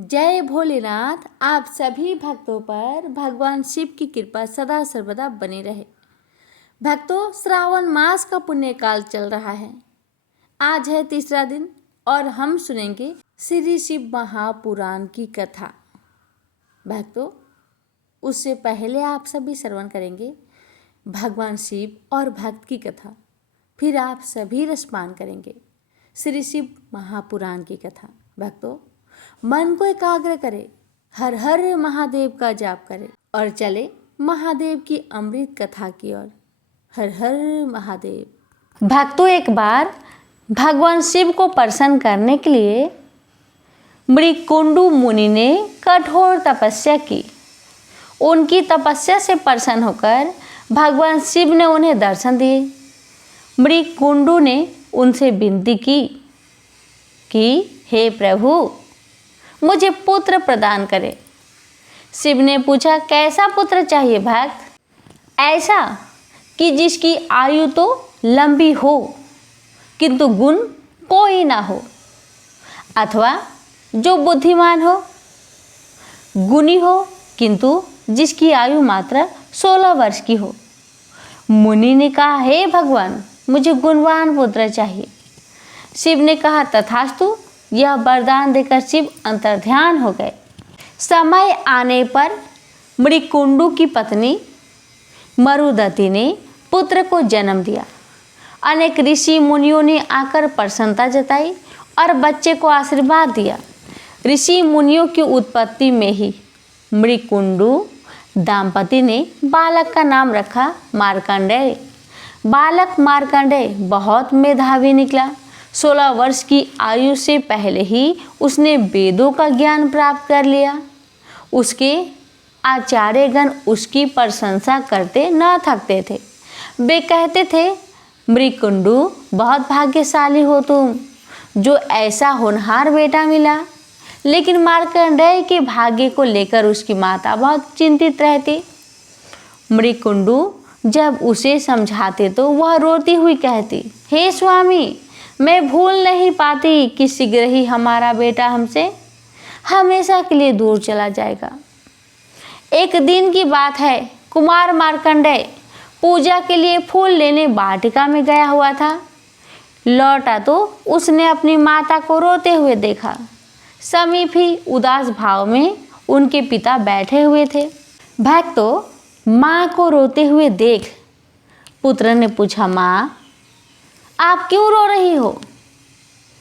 जय भोलेनाथ। आप सभी भक्तों पर भगवान शिव की कृपा सदा सर्वदा बनी रहे। भक्तों, श्रावण मास का पुण्य काल चल रहा है। आज है तीसरा दिन और हम सुनेंगे श्री शिव महापुराण की कथा। भक्तों, उससे पहले आप सभी श्रवण करेंगे भगवान शिव और भक्त की कथा। फिर आप सभी रसपान करेंगे श्री शिव महापुराण की कथा। भक्तों, मन को एकाग्र करें, हर हर महादेव का जाप करें और चले महादेव की अमृत कथा की ओर। हर हर महादेव। भक्तों, एक बार भगवान शिव को प्रसन्न करने के लिए मृकुंडु मुनि ने कठोर तपस्या की। उनकी तपस्या से प्रसन्न होकर भगवान शिव ने उन्हें दर्शन दिए। मृकुंडु ने उनसे विनती की कि हे प्रभु, मुझे पुत्र प्रदान करें। शिव ने पूछा, कैसा पुत्र चाहिए भक्त? ऐसा कि जिसकी आयु तो लंबी हो किंतु गुण कोई ना हो, अथवा जो बुद्धिमान हो, गुणी हो किंतु जिसकी आयु मात्र 16 वर्ष की हो। मुनि ने कहा, हे भगवान, मुझे गुणवान पुत्र चाहिए। शिव ने कहा, तथास्तु। यह वरदान देकर शिव अंतर्ध्यान हो गए। समय आने पर मृकुंडु की पत्नी मरुदति ने पुत्र को जन्म दिया। अनेक ऋषि मुनियों ने आकर प्रसन्नता जताई और बच्चे को आशीर्वाद दिया। ऋषि मुनियों की उत्पत्ति में ही मृकुंडु दंपति ने बालक का नाम रखा मार्कंडेय। बालक मार्कंडेय बहुत मेधावी निकला। 16 वर्ष की आयु से पहले ही उसने वेदों का ज्ञान प्राप्त कर लिया। उसके आचार्यगण उसकी प्रशंसा करते न थकते थे। वे कहते थे, मृकुंडु, बहुत भाग्यशाली हो तुम, जो ऐसा होनहार बेटा मिला। लेकिन मार्कंडेय के भाग्य को लेकर उसकी माता बहुत चिंतित रहती। मृकुंडु जब उसे समझाते तो वह रोती हुई कहती, हे स्वामी, मैं भूल नहीं पाती कि शीघ्र ही हमारा बेटा हमसे हमेशा के लिए दूर चला जाएगा। एक दिन की बात है, कुमार मार्कंडेय पूजा के लिए फूल लेने वाटिका में गया हुआ था। लौटा तो उसने अपनी माता को रोते हुए देखा। समीप ही उदास भाव में उनके पिता बैठे हुए थे। भक्तों, माँ को रोते हुए देख पुत्र ने पूछा, माँ, आप क्यों रो रही हो?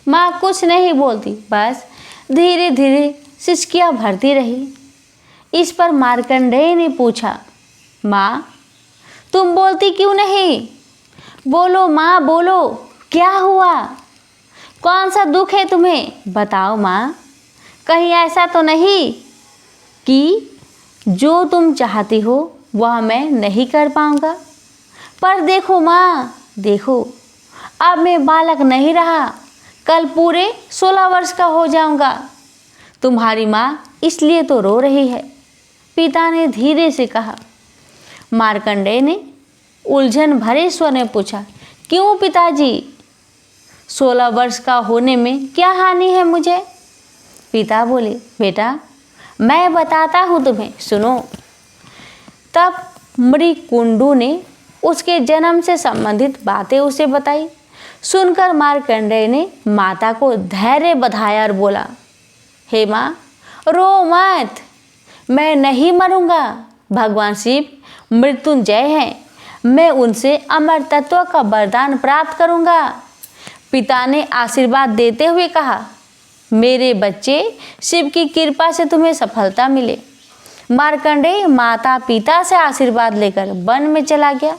माँ कुछ नहीं बोलती, बस धीरे धीरे सिसकियाँ भरती रही। इस पर मार्कंडेय ने पूछा, माँ, तुम बोलती क्यों नहीं? बोलो माँ, बोलो, क्या हुआ? कौन सा दुख है तुम्हें? बताओ माँ। कहीं ऐसा तो नहीं कि जो तुम चाहती हो वह मैं नहीं कर पाऊँगा? पर देखो माँ, देखो, अब मैं बालक नहीं रहा, कल पूरे 16 वर्ष का हो जाऊंगा। तुम्हारी माँ इसलिए तो रो रही है, पिता ने धीरे से कहा। मार्कंडेय ने उलझन भरे स्वर में पूछा, क्यों पिताजी? 16 वर्ष का होने में क्या हानि है मुझे? पिता बोले, बेटा, मैं बताता हूँ तुम्हें, सुनो। तब मृकुंडु ने उसके जन्म से संबंधित बातें उसे बताई। सुनकर मार्कंडेय ने माता को धैर्य बधाया और बोला, हे माँ, रो मत, मैं नहीं मरूंगा। भगवान शिव मृत्युंजय हैं, मैं उनसे अमर तत्व का वरदान प्राप्त करूंगा। पिता ने आशीर्वाद देते हुए कहा, मेरे बच्चे, शिव की कृपा से तुम्हें सफलता मिले। मार्कंडेय माता पिता से आशीर्वाद लेकर वन में चला गया।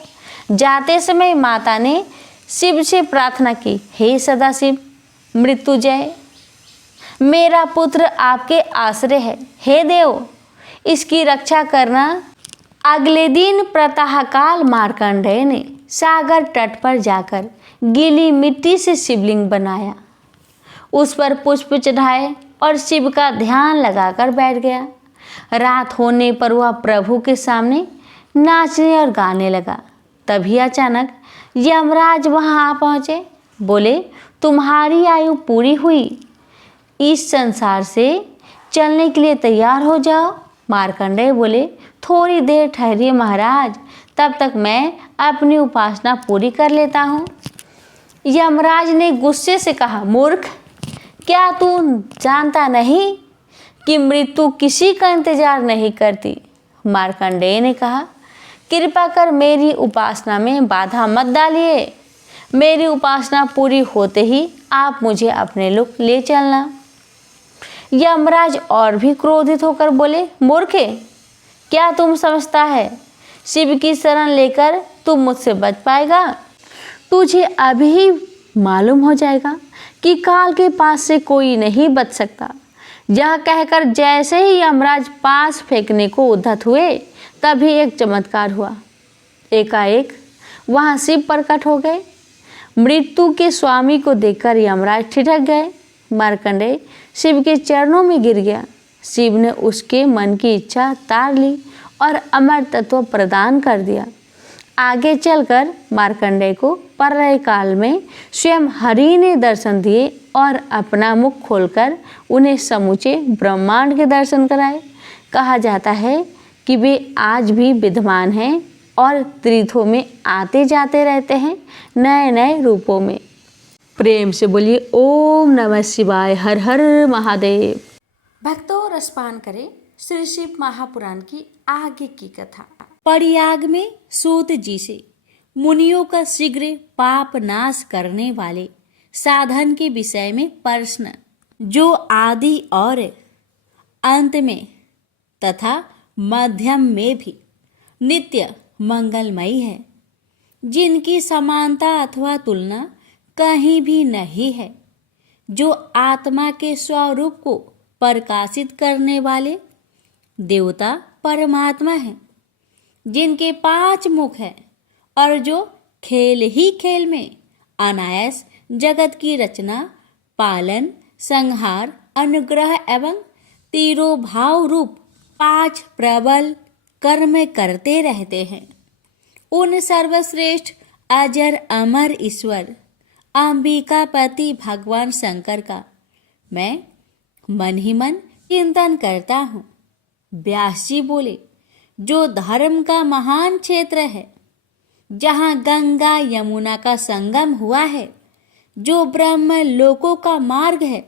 जाते समय माता ने शिव से प्रार्थना की, हे सदाशिव मृत्युंजय, मेरा पुत्र आपके आश्रय है, हे देव, इसकी रक्षा करना। अगले दिन प्रातःकाल मार्कंडेय ने सागर तट पर जाकर गीली मिट्टी से शिवलिंग बनाया, उस पर पुष्प चढ़ाए और शिव का ध्यान लगाकर बैठ गया। रात होने पर वह प्रभु के सामने नाचने और गाने लगा। तभी अचानक यमराज वहां आ पहुंचे। बोले, तुम्हारी आयु पूरी हुई, इस संसार से चलने के लिए तैयार हो जाओ। मार्कंडेय बोले, थोड़ी देर ठहरिए महाराज, तब तक मैं अपनी उपासना पूरी कर लेता हूँ। यमराज ने गुस्से से कहा, मूर्ख, क्या तू जानता नहीं कि मृत्यु किसी का इंतजार नहीं करती? मार्कंडेय ने कहा, कृपा कर मेरी उपासना में बाधा मत डालिए। मेरी उपासना पूरी होते ही आप मुझे अपने लोक ले चलना। यमराज और भी क्रोधित होकर बोले, मूर्खे, क्या तुम समझता है शिव की शरण लेकर तुम मुझसे बच पाएगा? तुझे अभी ही मालूम हो जाएगा कि काल के पास से कोई नहीं बच सकता। यह कहकर जैसे ही यमराज पास फेंकने को उद्धत हुए, तभी एक चमत्कार हुआ। एकाएक वहाँ शिव प्रकट हो गए। मृत्यु के स्वामी को देखकर यमराज ठिठक गए। मार्कंडेय शिव के चरणों में गिर गया। शिव ने उसके मन की इच्छा तार ली और अमर तत्व प्रदान कर दिया। आगे चलकर मार्कंडेय को प्रलय काल में स्वयं हरि ने दर्शन दिए और अपना मुख खोलकर उन्हें समूचे ब्रह्मांड के दर्शन कराए। कहा जाता है कि वे आज भी विद्यमान हैं और तीर्थों में आते जाते रहते हैं, नए नए रूपों में। प्रेम से बोलिए ओम नमः शिवाय, हर हर महादेव। भक्तों, रसपान करें श्री शिव महापुराण की आगे की कथा। परियाग में सूत जी से मुनियों का शीघ्र पाप नाश करने वाले साधन के विषय में प्रश्न, जो आदि और अंत में तथा मध्यम में भी नित्य मंगलमयी है, जिनकी समानता अथवा तुलना कहीं भी नहीं है, जो आत्मा के स्वरूप को प्रकाशित करने वाले देवता परमात्मा हैं, जिनके 5 मुख हैं और जो खेल ही खेल में अनायास जगत की रचना, पालन, संहार, अनुग्रह एवं तिरोभाव रूप 5 प्रबल कर्म करते रहते हैं। उन सर्वश्रेष्ठ अजर अमर ईश्वर अंबिकापति भगवान शंकर का मैं मन ही मन चिंतन करता हूँ। व्यास जी बोले, जो धर्म का महान क्षेत्र है, जहाँ गंगा यमुना का संगम हुआ है, जो ब्रह्म लोकों का मार्ग है,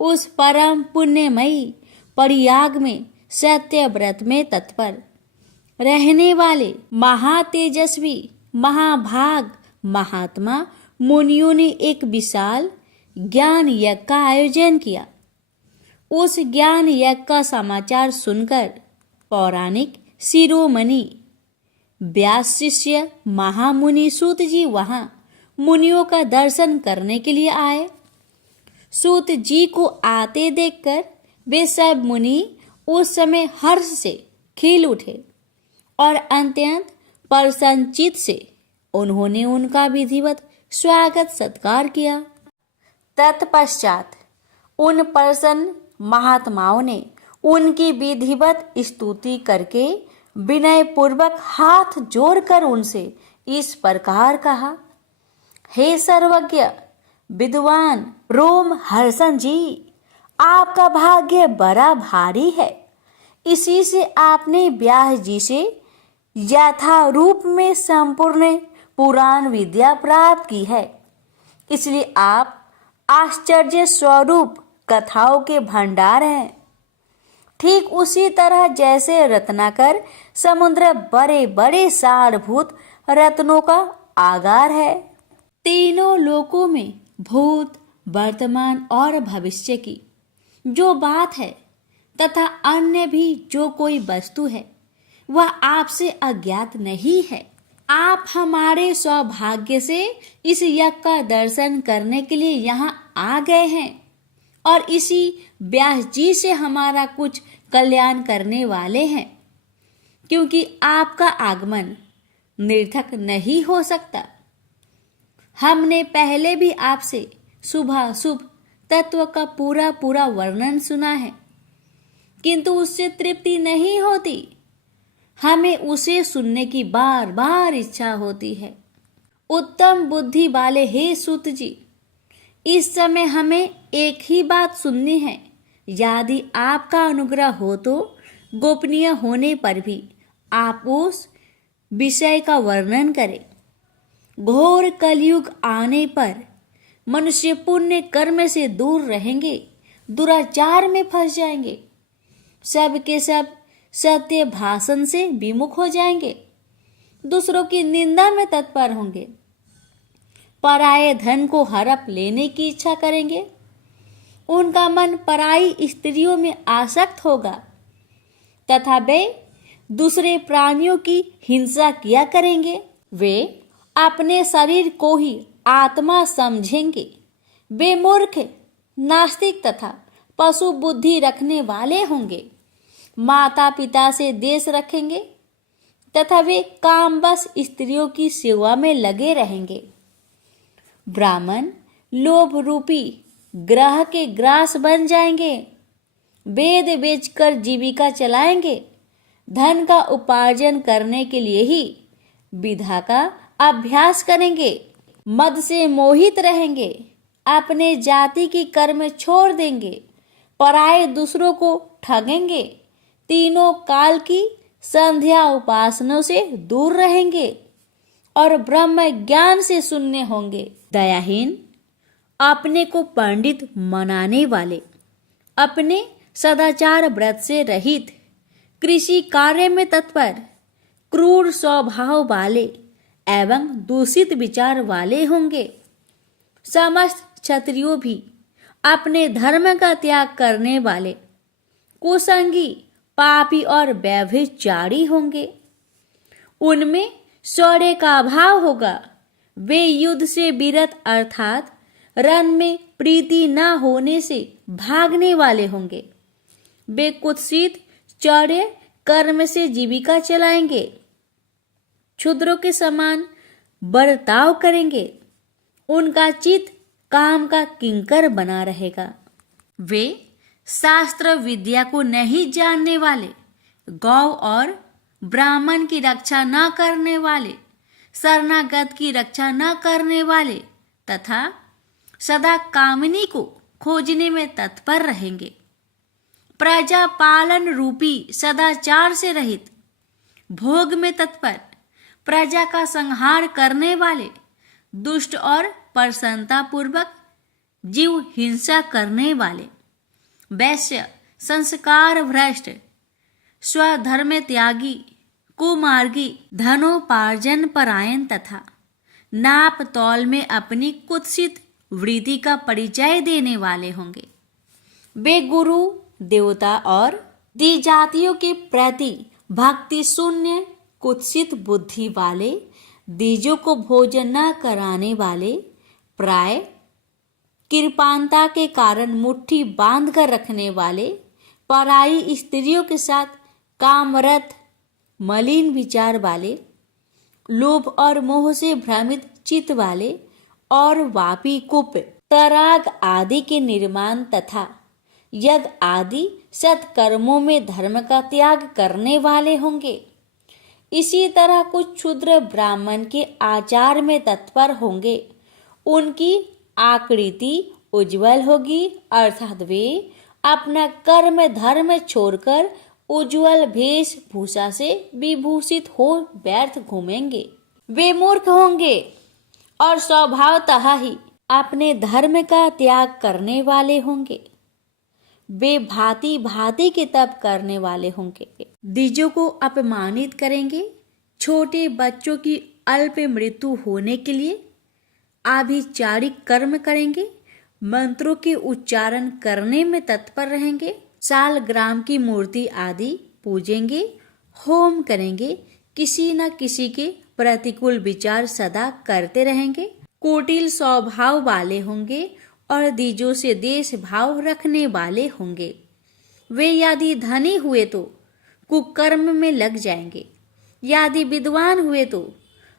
उस परम पुण्यमयी परियाग में सत्य व्रत में तत्पर रहने वाले महातेजस्वी महाभाग महात्मा मुनियों ने एक विशाल ज्ञान यज्ञ का आयोजन किया। उस ज्ञान यज्ञ का समाचार सुनकर पौराणिक शिरोमणि व्यास शिष्य महामुनि सूत जी वहां मुनियों का दर्शन करने के लिए आए। सूत जी को आते देखकर वे सब मुनि उस समय हर्ष से खिल उठे और अत्यंत प्रसन्नचित्त से उन्होंने उनका विधिवत स्वागत सत्कार किया। तत्पश्चात उन प्रसन्न महात्माओं ने उनकी विधिवत स्तुति करके विनय पूर्वक हाथ जोड़कर उनसे इस प्रकार कहा, हे सर्वज्ञ विद्वान रोम हर्षण जी, आपका भाग्य बड़ा भारी है। इसी से आपने व्यास जी से यथारूप में संपूर्ण पुराण विद्या प्राप्त की है, इसलिए आप आश्चर्य स्वरूप कथाओं के भंडार हैं। ठीक उसी तरह जैसे रत्नाकर समुद्र बड़े बड़े सारभूत रत्नों का आगार है। तीनों लोकों में भूत, वर्तमान और भविष्य की जो बात है तथा अन्य भी जो कोई वस्तु है, वह आपसे अज्ञात नहीं है। आप हमारे सौभाग्य से इस यज्ञ का दर्शन करने के लिए यहाँ आ गए हैं और इसी व्यास जी से हमारा कुछ कल्याण करने वाले हैं, क्योंकि आपका आगमन निर्थक नहीं हो सकता। हमने पहले भी आपसे शुभाशुभ तत्व का पूरा पूरा वर्णन सुना है, किंतु उससे तृप्ति नहीं होती। हमें उसे सुनने की बार बार इच्छा होती है। उत्तम बुद्धि वाले हे सूत जी, इस समय हमें एक ही बात सुननी है, यदि आपका अनुग्रह हो तो गोपनीय होने पर भी आप उस विषय का वर्णन करें। घोर कलयुग आने पर मनुष्य पुण्य कर्म से दूर रहेंगे, दुराचार में फंस जाएंगे, सब के सब सत्य भाषण से विमुख हो जाएंगे, दूसरों की निंदा में तत्पर होंगे, पराये धन को हड़प लेने की इच्छा करेंगे, उनका मन पराई स्त्रियों में आसक्त होगा तथा वे दूसरे प्राणियों की हिंसा किया करेंगे। वे अपने शरीर को ही आत्मा समझेंगे। वे मूर्ख, नास्तिक तथा पशु बुद्धि रखने वाले होंगे। माता पिता से देश रखेंगे तथा वे कामवश स्त्रियों की सेवा में लगे रहेंगे। ब्राह्मण लोभ रूपी ग्रह के ग्रास बन जाएंगे। वेद बेचकर जीविका चलाएंगे। धन का उपार्जन करने के लिए ही विधा का अभ्यास करेंगे। मद से मोहित रहेंगे। अपने जाति की कर्म छोड़ देंगे। पराये दूसरों को ठगेंगे। तीनों काल की संध्या उपासना से दूर रहेंगे और ब्रह्म ज्ञान से शून्य होंगे। दयाहीन, अपने को पंडित मनाने वाले, अपने सदाचार व्रत से रहित, कृषि कार्य में तत्पर, क्रूर स्वभाव वाले एवं दूषित विचार वाले होंगे। समस्त क्षत्रियो भी अपने धर्म का त्याग करने वाले, कुसंगी, पापी और व्यभिचारी होंगे। उनमें शौर्य का अभाव होगा। वे युद्ध से विरत अर्थात रण में प्रीति न होने से भागने वाले होंगे। वे कुत्सित चौर्य कर्म से जीविका चलाएंगे। क्षुद्रों के समान बर्ताव करेंगे। उनका चित्त काम का किंकर बना रहेगा। वे शास्त्र विद्या को नहीं जानने वाले, गौ और ब्राह्मण की रक्षा न करने वाले, शरणागत की रक्षा न करने वाले तथा सदा कामिनी को खोजने में तत्पर रहेंगे। प्रजा पालन रूपी सदाचार से रहित, भोग में तत्पर, प्रजा का संहार करने वाले, दुष्ट और प्रसन्नता पूर्वक जीव हिंसा करने वाले, वैश्य, संस्कार भ्रष्ट, स्वधर्म त्यागी, कुमार्गी, धनोपार्जन परायण तथा नाप तौल में अपनी कुत्सित वृत्ति का परिचय देने वाले होंगे। वे गुरु, देवता और द्विजातियों के प्रति भक्ति शून्य, कुत्सित बुद्धि वाले, द्विजों को भोजन न कराने वाले, प्राय कृपाणता के कारण मुट्ठी बांध कर रखने वाले, पराई स्त्रियों के साथ कामरत, मलिन विचार वाले, लोभ और मोह से भ्रमित चित्त वाले और वापी, कूप, तराग आदि के निर्माण तथा यज्ञ आदि सत्कर्मों में धर्म का त्याग करने वाले होंगे। इसी तरह कुछ क्षुद्र ब्राह्मण के आचार में तत्पर होंगे। उनकी आकृति उज्जवल होगी अर्थात वे अपना कर्म धर्म छोड़कर उज्जवल वेशभूषा से विभूषित हो व्यर्थ घूमेंगे। वे मूर्ख होंगे और स्वभावतः ही अपने धर्म का त्याग करने वाले होंगे। वे भांति भांति के तप करने वाले होंगे। द्विजों को अपमानित करेंगे। छोटे बच्चों की अल्प मृत्यु होने के लिए आभिचारिक कर्म करेंगे। मंत्रों के उच्चारण करने में तत्पर रहेंगे। सालग्राम की मूर्ति आदि पूजेंगे, होम करेंगे। किसी न किसी के प्रतिकूल विचार सदा करते रहेंगे। कुटिल स्वभाव वाले होंगे और द्विजों से देश भाव रखने वाले होंगे। वे यदि धनी हुए तो कुकर्म में लग जाएंगे, यदि विद्वान हुए तो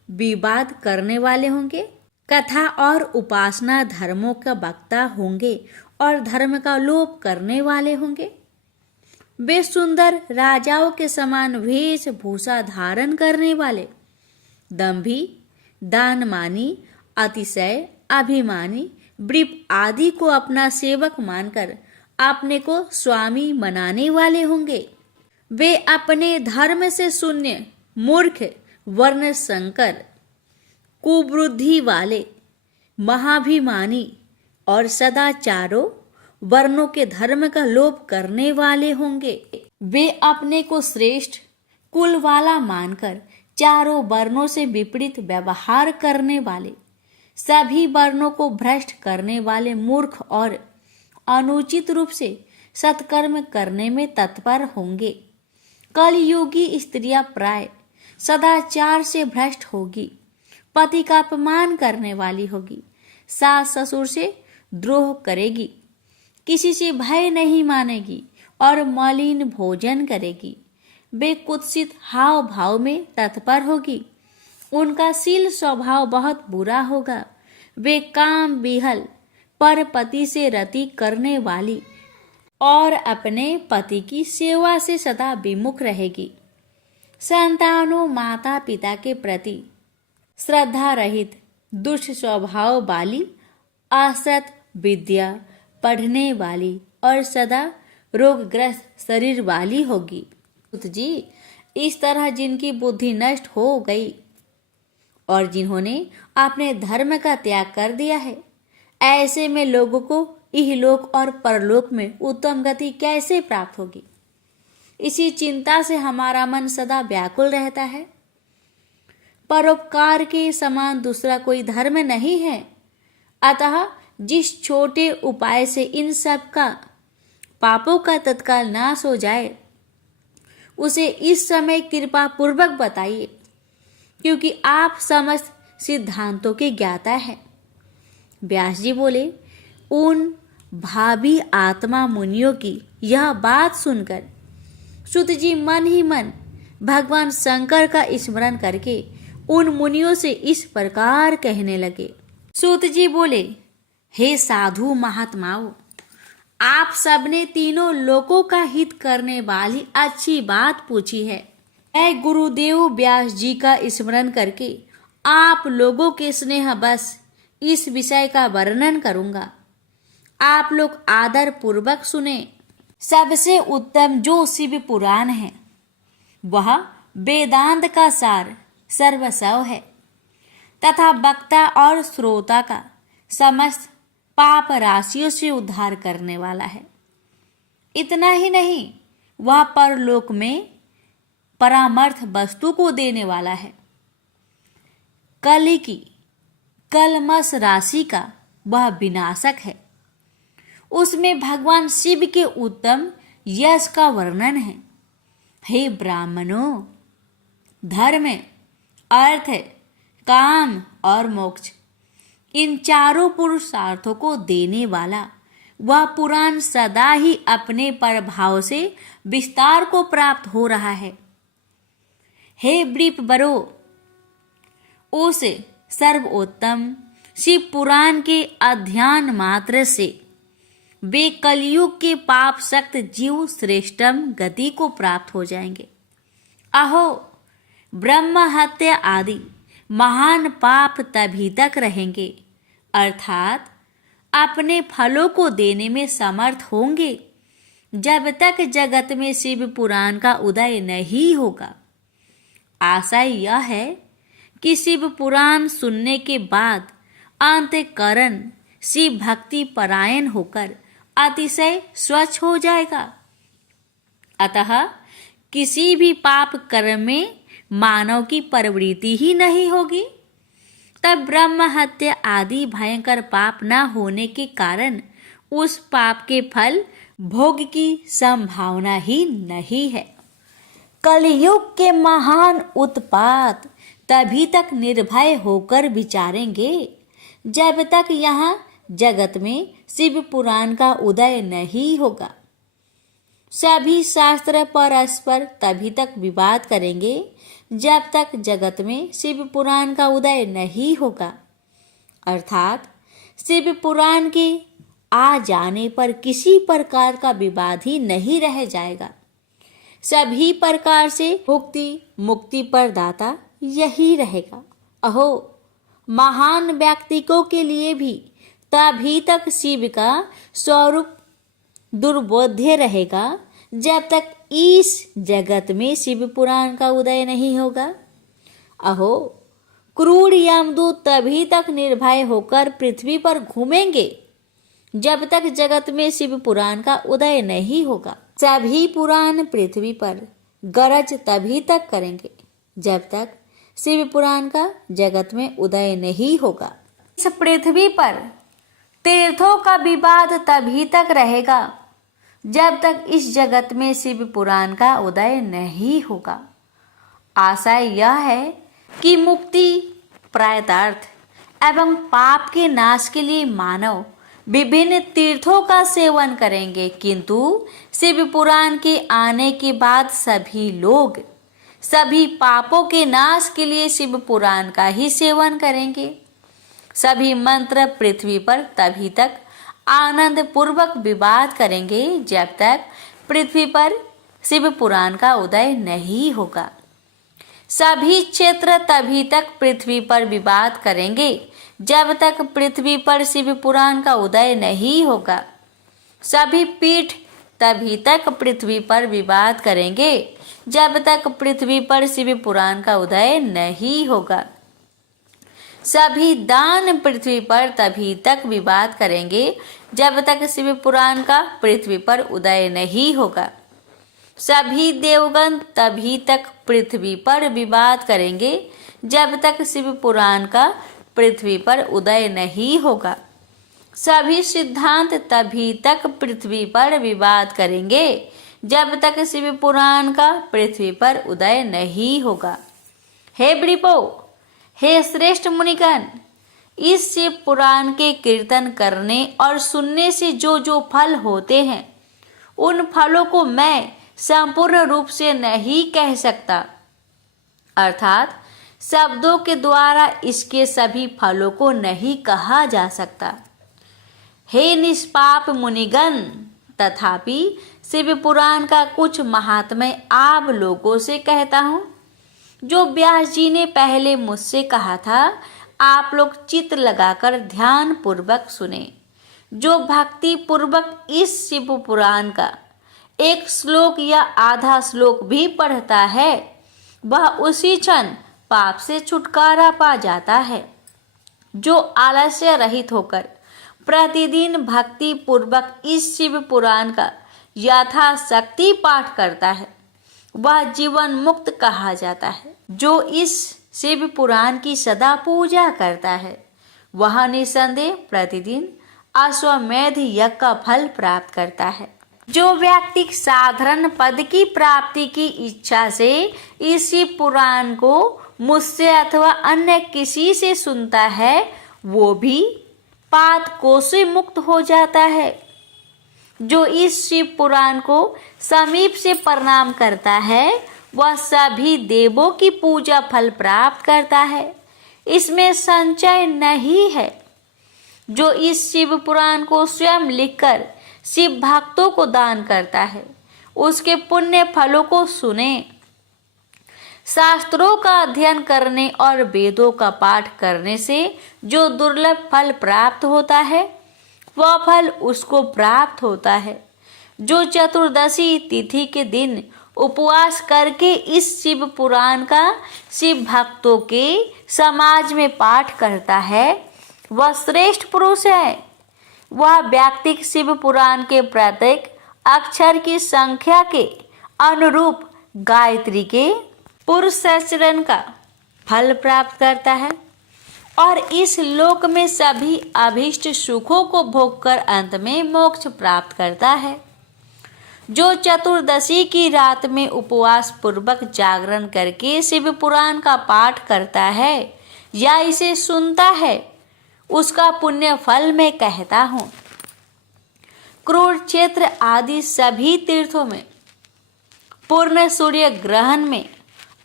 विवाद करने वाले होंगे। कथा और उपासना धर्मों का वक्ता होंगे और धर्म का लोप करने वाले होंगे। वे सुंदर राजाओं के समान वेशभूषा धारण करने वाले, दंभी, दानमानी, अतिशय, अभिमानी, वृप आदि को अपना सेवक मानकर अपने को स्वामी मनाने वाले होंगे। वे अपने धर्म से शून्य, मूर्ख, वर्ण संकर, कुबुद्धि वाले, महाभिमानी और सदा चारों वर्णों के धर्म का लोभ करने वाले होंगे। वे अपने को श्रेष्ठ कुल वाला मानकर चारों वर्णों से विपरीत व्यवहार करने वाले, सभी वर्णों को भ्रष्ट करने वाले मूर्ख और अनुचित रूप से सत्कर्म करने में तत्पर होंगे। कलयुगी स्त्रियां प्राय सदाचार से भ्रष्ट होगी, पति का अपमान करने वाली होगी, सास ससुर से द्रोह करेगी, किसी से भय नहीं मानेगी और मलिन भोजन करेगी। वे कुत्सित हाव भाव में तत्पर होगी, उनका शील स्वभाव बहुत बुरा होगा। वे काम विहल, पर पति से रति करने वाली और अपने पति की सेवा से सदा विमुख रहेगी। संतानों माता पिता के प्रति श्रद्धा रहित, दुष्ट स्वभाव वाली, असत विद्या पढ़ने वाली और सदा रोगग्रस्त शरीर वाली होगी। जी, इस तरह जिनकी बुद्धि नष्ट हो गई और जिन्होंने अपने धर्म का त्याग कर दिया है, ऐसे में लोगों को इहलोक और परलोक में उत्तम गति कैसे प्राप्त होगी? इसी चिंता से हमारा मन सदा व्याकुल रहता है। परोपकार के समान दूसरा कोई धर्म नहीं है। अतः जिस छोटे उपाय से इन सब का पापों का तत्काल नाश हो जाए, उसे इस समय कृपा पूर्वक बताइए, क्योंकि आप समस्त सिद्धांतों के ज्ञाता हैं। व्यास जी बोले, उन भावी आत्मा मुनियों की यह बात सुनकर सूत जी मन ही मन भगवान शंकर का स्मरण करके उन मुनियों से इस प्रकार कहने लगे। सूत जी बोले, हे साधु महात्माओं, आप सबने तीनों लोकों का हित करने वाली अच्छी बात पूछी है। मैं गुरुदेव व्यास जी का स्मरण करके आप लोगों के स्नेह बस इस विषय का वर्णन करूंगा। आप लोग आदर पूर्वक सुने। सबसे उत्तम जो शिव पुराण है, वह वेदांत का सार सर्वस्व है तथा वक्ता और श्रोता का समस्त पाप राशियों से उद्धार करने वाला है। इतना ही नहीं, वह परलोक में परामर्थ वस्तु को देने वाला है। कलि की कलमस राशि का वह विनाशक है। उसमें भगवान शिव के उत्तम यश का वर्णन है। हे ब्राह्मणों, धर्म, अर्थ, काम और मोक्ष, इन चारों पुरुषार्थों को देने वाला वह पुराण सदा ही अपने प्रभाव से विस्तार को प्राप्त हो रहा है। हे वृषभरो, उस सर्वोत्तम शिव पुराण के अध्ययन मात्र से वे कलयुग के पाप सक्त जीव श्रेष्ठम गति को प्राप्त हो जाएंगे। अहो, ब्रह्म हत्या आदि महान पाप तभी तक रहेंगे, अर्थात अपने फलों को देने में समर्थ होंगे, जब तक जगत में शिव पुराण का उदय नहीं होगा। आशा यह है कि शिव पुराण सुनने के बाद अंतःकरण शिव भक्ति परायण होकर अतिशय स्वच्छ हो जाएगा। अतः किसी भी पाप कर्म में मानव की प्रवृत्ति ही नहीं होगी। तब ब्रह्म हत्या आदि भयंकर पाप न होने के कारण उस पाप के फल भोग की संभावना ही नहीं है। कलयुग के महान उत्पात तभी तक निर्भय होकर विचारेंगे जब तक यहाँ जगत में शिव पुराण का उदय नहीं होगा। सभी शास्त्र परस्पर तभी तक विवाद करेंगे जब तक जगत में शिव पुराण का उदय नहीं होगा, अर्थात शिव पुराण के आ जाने पर किसी प्रकार का विवाद ही नहीं रह जाएगा। सभी प्रकार से मुक्ति मुक्ति प्रदाता यही रहेगा। अहो, महान व्यक्तियों के लिए भी तभी तक शिव का स्वरूप दुर्बोध्य रहेगा जब तक इस जगत में शिव पुराण का उदय नहीं होगा। अहो, क्रूर यमदूत तभी तक निर्भय होकर पृथ्वी पर घूमेंगे जब तक जगत में शिव पुराण का उदय नहीं होगा। सभी पुराण पृथ्वी पर गरज तभी तक करेंगे जब तक शिव पुराण का जगत में उदय नहीं होगा। इस पृथ्वी पर तीर्थों का विवाद तभी तक रहेगा जब तक इस जगत में शिव पुराण का उदय नहीं होगा। आशय यह है कि मुक्ति, प्रायतार्थ एवं पाप के नाश के लिए मानव विभिन्न तीर्थों का सेवन करेंगे, किंतु शिव पुराण के आने के बाद सभी लोग सभी पापों के नाश के लिए शिव पुराण का ही सेवन करेंगे। सभी मंत्र पृथ्वी पर तभी तक आनंद पूर्वक विवाद करेंगे जब तक पृथ्वी पर शिव पुराण का उदय नहीं होगा। सभी क्षेत्र तभी तक पृथ्वी पर विवाद करेंगे जब तक पृथ्वी पर शिव पुराण का उदय नहीं होगा। सभी पीठ तभी तक पृथ्वी पर विवाद करेंगे जब तक पृथ्वी पर शिव पुराण का उदय नहीं होगा। सभी दान पृथ्वी पर तभी तक विवाद करेंगे जब तक शिव पुराण का पृथ्वी पर उदय नहीं होगा। सभी देवगण तभी तक पृथ्वी पर विवाद करेंगे जब तक शिव पुराण का पृथ्वी पर उदय नहीं होगा। सभी सिद्धांत तभी तक पृथ्वी पर विवाद करेंगे जब तक शिव पुराण का पृथ्वी पर उदय नहीं होगा। हे वृपो, हे श्रेष्ठ मुनिगण, इस शिव पुराण के कीर्तन करने और सुनने से जो जो फल होते हैं उन फलों को मैं संपूर्ण रूप से नहीं कह सकता, अर्थात शब्दों के द्वारा इसके सभी फलों को नहीं कहा जा सकता। हे निष्पाप मुनिगण, तथापि शिव पुराण का कुछ महात्म्य आप लोगों से कहता हूँ, जो व्यास जी ने पहले मुझसे कहा था। आप लोग चित्त लगाकर ध्यान पूर्वक सुने। जो भक्ति पूर्वक इस शिव पुराण का एक श्लोक या आधा श्लोक भी पढ़ता है, वह उसी क्षण पाप से छुटकारा पा जाता है। जो आलस्य रहित होकर प्रतिदिन भक्ति पूर्वक इस शिव पुराण का यथाशक्ति पाठ करता है, वह जीवन मुक्त कहा जाता है। जो इस शिव पुराण की सदा पूजा करता है, वह निसंदेह प्रतिदिन अश्वमेध यज्ञ का फल प्राप्त करता है। जो व्यक्ति साधारण पद की प्राप्ति की इच्छा से इस शिव पुराण को मुझसे अथवा अन्य किसी से सुनता है, वो भी पातकों से मुक्त हो जाता है। जो इस शिव पुराण को समीप से प्रणाम करता है, वह सभी देवों की पूजा फल प्राप्त करता है। इसमें संचय नहीं है। जो इस शिव पुराण को स्वयं लिखकर शिव भक्तों को दान करता है, उसके पुण्य फलों को सुने। शास्त्रों का अध्ययन करने और वेदों का पाठ करने से जो दुर्लभ फल प्राप्त होता है, वह फल उसको प्राप्त होता है। जो चतुर्दशी तिथि के दिन उपवास करके इस शिव पुराण का शिव भक्तों के समाज में पाठ करता है, वह श्रेष्ठ पुरुष है। वह व्यक्ति शिव पुराण के प्रत्येक अक्षर की संख्या के अनुरूप गायत्री के पुरुषाचरण का फल प्राप्त करता है और इस लोक में सभी अभीष्ट सुखों को भोगकर अंत में मोक्ष प्राप्त करता है। जो चतुर्दशी की रात में उपवास पूर्वक जागरण करके शिव पुराण का पाठ करता है या इसे सुनता है, उसका पुण्य फल मैं कहता हूँ। कुरुक्षेत्र आदि सभी तीर्थों में पूर्ण सूर्य ग्रहण में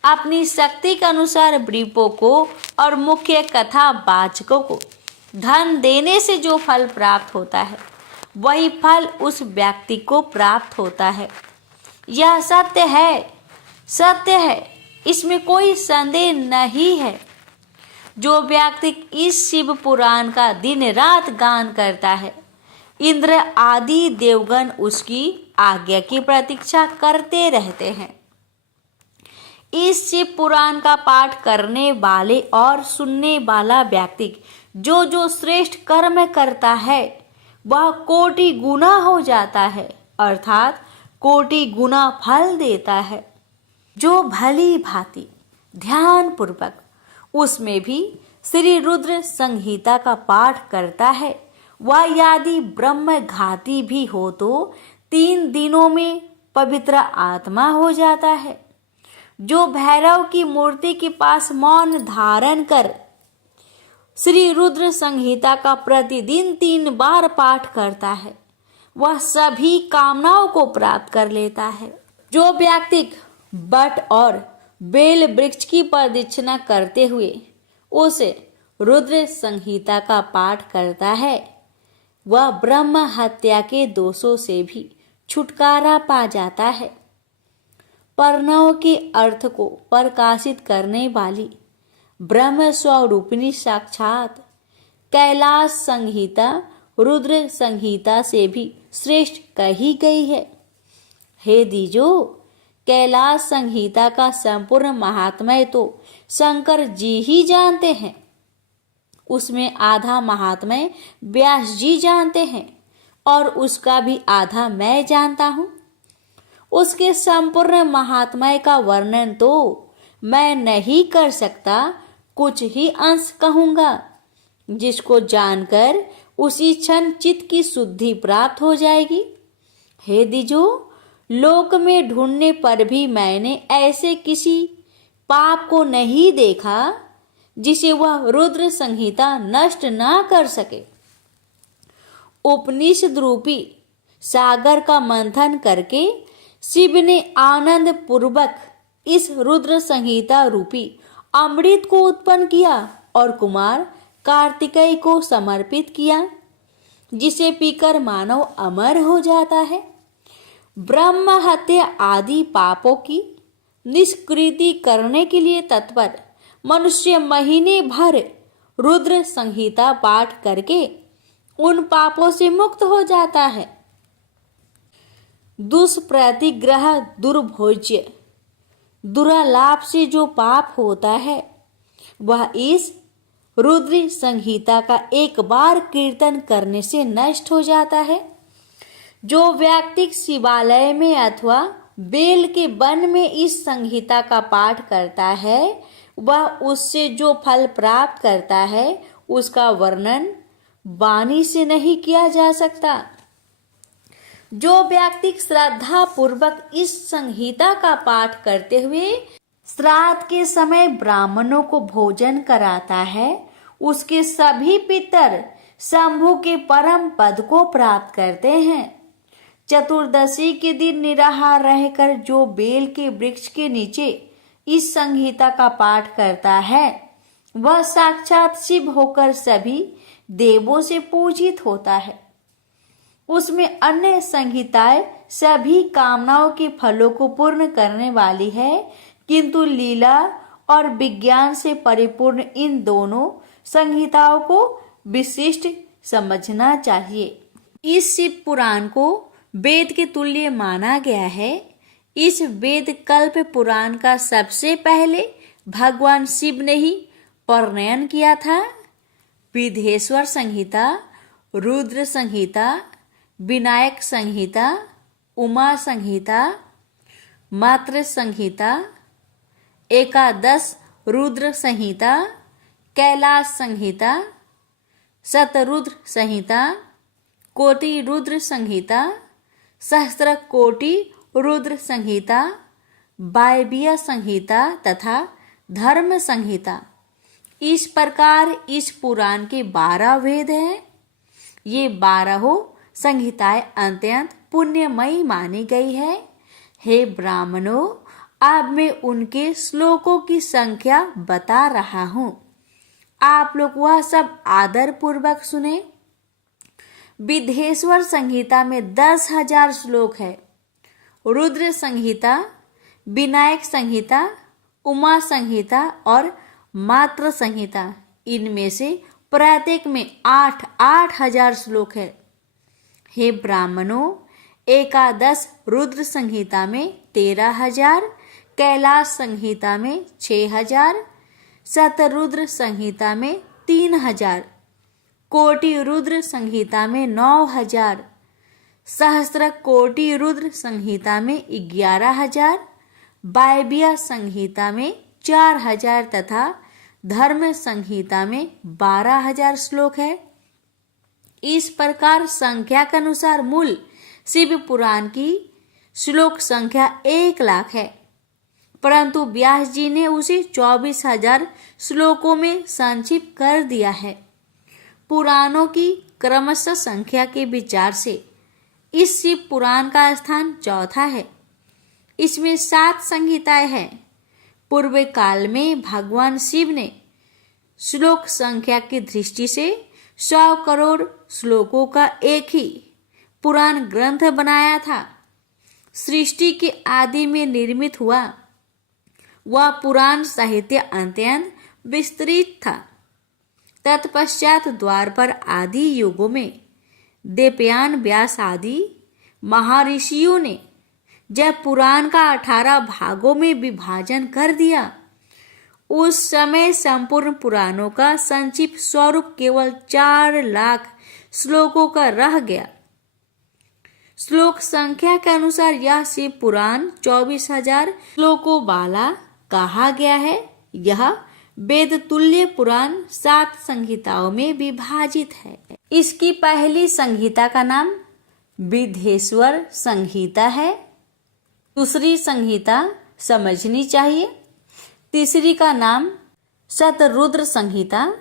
अपनी शक्ति के अनुसार वृपों को और मुख्य कथा वाचकों को धन देने से जो फल प्राप्त होता है, वही फल उस व्यक्ति को प्राप्त होता है। यह सत्य है, सत्य है, इसमें कोई संदेह नहीं है। जो व्यक्ति इस शिव पुराण का दिन रात गान करता है, इंद्र आदि देवगण उसकी आज्ञा की प्रतीक्षा करते रहते हैं। इस शिव पुराण का पाठ करने वाले और सुनने वाला व्यक्ति जो जो श्रेष्ठ कर्म करता है वह कोटि गुना हो जाता है, अर्थात कोटि गुना फल देता है। जो भली भांति ध्यान पूर्वक उसमें भी श्री रुद्र संहिता का पाठ करता है, वह यदि ब्रह्म घाती भी हो तो 3 दिनों में पवित्र आत्मा हो जाता है। जो भैरव की मूर्ति के पास मौन धारण कर श्री रुद्र संहिता का प्रतिदिन 3 बार पाठ करता है, वह सभी कामनाओं को प्राप्त कर लेता है। जो व्यक्ति बट और बेल वृक्ष की प्रदक्षिणा करते हुए उस रुद्र संहिता का पाठ करता है, वह ब्रह्म हत्या के दोषों से भी छुटकारा पा जाता है। प्रणव के अर्थ को प्रकाशित करने वाली ब्रह्म स्वरूपिणी साक्षात कैलाश संहिता रुद्र संहिता से भी श्रेष्ठ कही गई है। हे द्विजो, कैलाश संहिता का संपूर्ण महात्म्य तो शंकर जी ही जानते हैं, उसमें आधा महात्म्य व्यास जी जानते हैं और उसका भी आधा मैं जानता हूँ। उसके संपूर्ण महात्म्य का वर्णन तो मैं नहीं कर सकता, कुछ ही अंश कहूँगा, जिसको जानकर उसी क्षण चित्त की शुद्धि प्राप्त हो जाएगी। हे द्विजो, लोक में ढूंढने पर भी मैंने ऐसे किसी पाप को नहीं देखा जिसे वह रुद्र संहिता नष्ट ना कर सके। उपनिषद रूपी सागर का मंथन करके शिव ने आनंद पूर्वक इस रुद्र संहिता रूपी अमृत को उत्पन्न किया और कुमार कार्तिकेय को समर्पित किया, जिसे पीकर मानव अमर हो जाता है। ब्रह्म हत्या आदि पापों की निष्कृति करने के लिए तत्पर मनुष्य महीने भर रुद्र संहिता पाठ करके उन पापों से मुक्त हो जाता है। दुष्प्रतिग्रह दुर्भोज्य दुरालाप से जो पाप होता है वह इस रुद्र संहिता का एक बार कीर्तन करने से नष्ट हो जाता है। जो व्यक्ति शिवालय में अथवा बेल के वन में इस संहिता का पाठ करता है वह उससे जो फल प्राप्त करता है उसका वर्णन वाणी से नहीं किया जा सकता। जो व्यक्ति श्रद्धा पूर्वक इस संहिता का पाठ करते हुए श्राद्ध के समय ब्राह्मणों को भोजन कराता है उसके सभी पितर शंभु के परम पद को प्राप्त करते हैं। चतुर्दशी के दिन निराहार रहकर जो बेल के वृक्ष के नीचे इस संहिता का पाठ करता है वह साक्षात शिव होकर सभी देवों से पूजित होता है। उसमें अन्य संहिताएं सभी कामनाओं के फलों को पूर्ण करने वाली है, किंतु लीला और विज्ञान से परिपूर्ण इन दोनों संहिताओं को विशिष्ट समझना चाहिए। इस शिव पुराण को वेद के तुल्य माना गया है। इस वेद कल्प पुराण का सबसे पहले भगवान शिव ने ही प्रणयन किया था। विधेश्वर संहिता, रुद्र संहिता, विनायक संहिता, उमा संहिता, मात्र संहिता, एकादश रुद्र संहिता, कैलाश संहिता, शतरुद्र संहिता, कोटि रुद्र संहिता, सहस्त्र कोटि रुद्र संहिता, वायव्य संहिता तथा धर्म संहिता, इस प्रकार इस पुराण के 12 वेद हैं। ये 12 संहिताएं अत्यंत पुण्यमयी मानी गई है। हे ब्राह्मणों, अब मैं उनके श्लोकों की संख्या बता रहा हूँ, आप लोग वह सब आदर पूर्वक सुने। विधेश्वर संहिता में 10,000 श्लोक है। रुद्र संहिता, विनायक संहिता, उमा संहिता और मात्र संहिता, इनमें से प्रत्येक में 8,000 श्लोक है। हे ब्राह्मणों, एकादश रुद्र संहिता में 13,000, कैलाश संहिता में 6,000, शतरुद्र संहिता में 3,000, कोटि रुद्र संहिता में 9,000, सहस्त्र कोटि रुद्र संहिता में 11,000, वायव्य संहिता में 4,000 तथा धर्म संहिता में 12,000 श्लोक है। इस प्रकार संख्या के अनुसार मूल शिव पुराण की श्लोक संख्या 1,00,000 है, परंतु व्यास जी ने उसे 24,000 श्लोकों में संक्षिप्त कर दिया है। पुराणों की क्रमशः संख्या के विचार से इस शिव पुराण का स्थान चौथा है। इसमें 7 संहिताएं हैं। पूर्व काल में भगवान शिव ने श्लोक संख्या की दृष्टि से 100 करोड़ श्लोकों का एक ही पुराण ग्रंथ बनाया था। सृष्टि के आदि में निर्मित हुआ वह पुराण साहित्य अत्यंत विस्तृत था। तत्पश्चात द्वापर आदि युगों में देवयान, व्यास आदि महर्षियों ने जब पुराण का 18 भागों में विभाजन कर दिया, उस समय संपूर्ण पुराणों का संक्षिप्त स्वरूप केवल 4,00,000 श्लोकों का रह गया। श्लोक संख्या के अनुसार यह शिव पुराण 24,000 श्लोकों वाला कहा गया है। यह वेद तुल्य पुराण 7 संहिताओं में विभाजित है। इसकी पहली संहिता का नाम विधेश्वर संहिता है। दूसरी संहिता समझनी चाहिए। तीसरी का नाम शतरुद्र संहिता,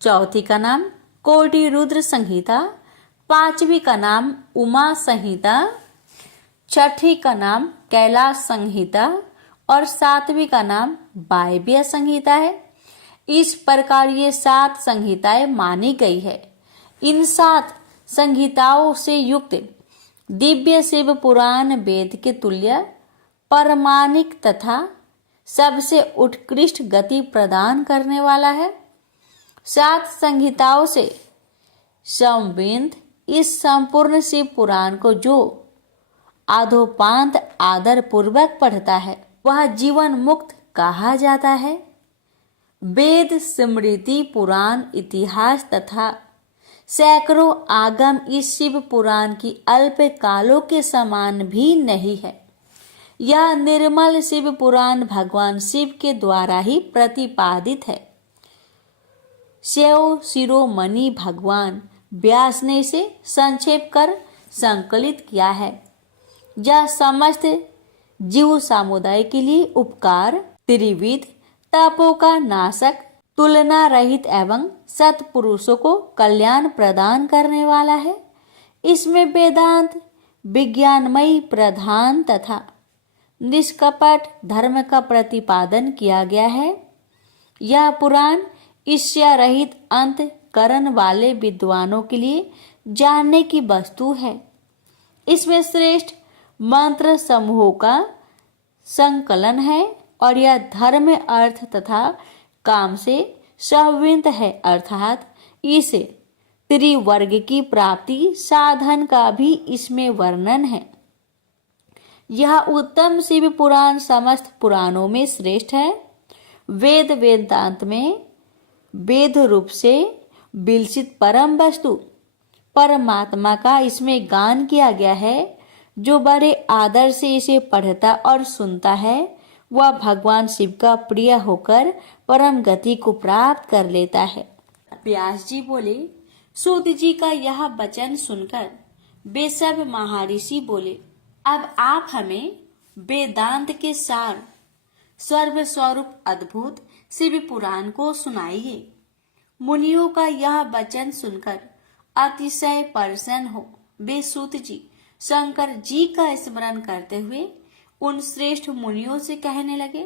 चौथी का नाम कोटि रुद्र संहिता, पांचवी का नाम उमा संहिता, छठी का नाम कैलाश संहिता और सातवीं का नाम वायव्य संहिता है। इस प्रकार ये 7 संहिताएं मानी गई है। इन 7 संहिताओं से युक्त दिव्य शिव पुराण वेद के तुल्य परमाणिक तथा सबसे उत्कृष्ट गति प्रदान करने वाला है। 7 संहिताओं से संबद्ध इस संपूर्ण शिव पुराण को जो आधोपांत आदर पूर्वक पढ़ता है वह जीवन मुक्त कहा जाता है। वेद, स्मृति, पुराण, इतिहास तथा सैकड़ों आगम इस शिव पुराण की अल्प कालों के समान भी नहीं है। यह निर्मल शिव पुराण भगवान शिव के द्वारा ही प्रतिपादित है। शिव शिरोमणि भगवान व्यास ने इसे संक्षेप कर संकलित किया है। यह समस्त जीव समुदाय के लिए उपकार, त्रिविध तपों का नाशक, तुलना रहित एवं सत्पुरुषों को कल्याण प्रदान करने वाला है। इसमें वेदांत, विज्ञानमयी प्रधान तथा निष्कपट धर्म का प्रतिपादन किया गया है। यह पुराण ईर्ष्या रहित अंतःकरण वाले विद्वानों के लिए जानने की वस्तु है। इसमें श्रेष्ठ मंत्र समूहों का संकलन है और यह धर्म, अर्थ तथा काम से संवित है, अर्थात इस त्रिवर्ग की प्राप्ति साधन का भी इसमें वर्णन है। यह उत्तम शिव पुराण समस्त पुराणों में श्रेष्ठ है। वेद वेदांत में वेद रूप से विलसित परम वस्तु परमात्मा का इसमें गान किया गया है। जो बड़े आदर से इसे पढ़ता और सुनता है वह भगवान शिव का प्रिय होकर परम गति को प्राप्त कर लेता है। व्यास जी बोले, सूत जी का यह वचन सुनकर वे सब महर्षि बोले, अब आप हमें वेदांत के सार सर्वस्वरूप अद्भुत शिव पुराण को सुनाइए। मुनियों का यह वचन सुनकर अतिशय प्रसन्न हो वे सूत जी शंकर जी का स्मरण करते हुए उन श्रेष्ठ मुनियों से कहने लगे।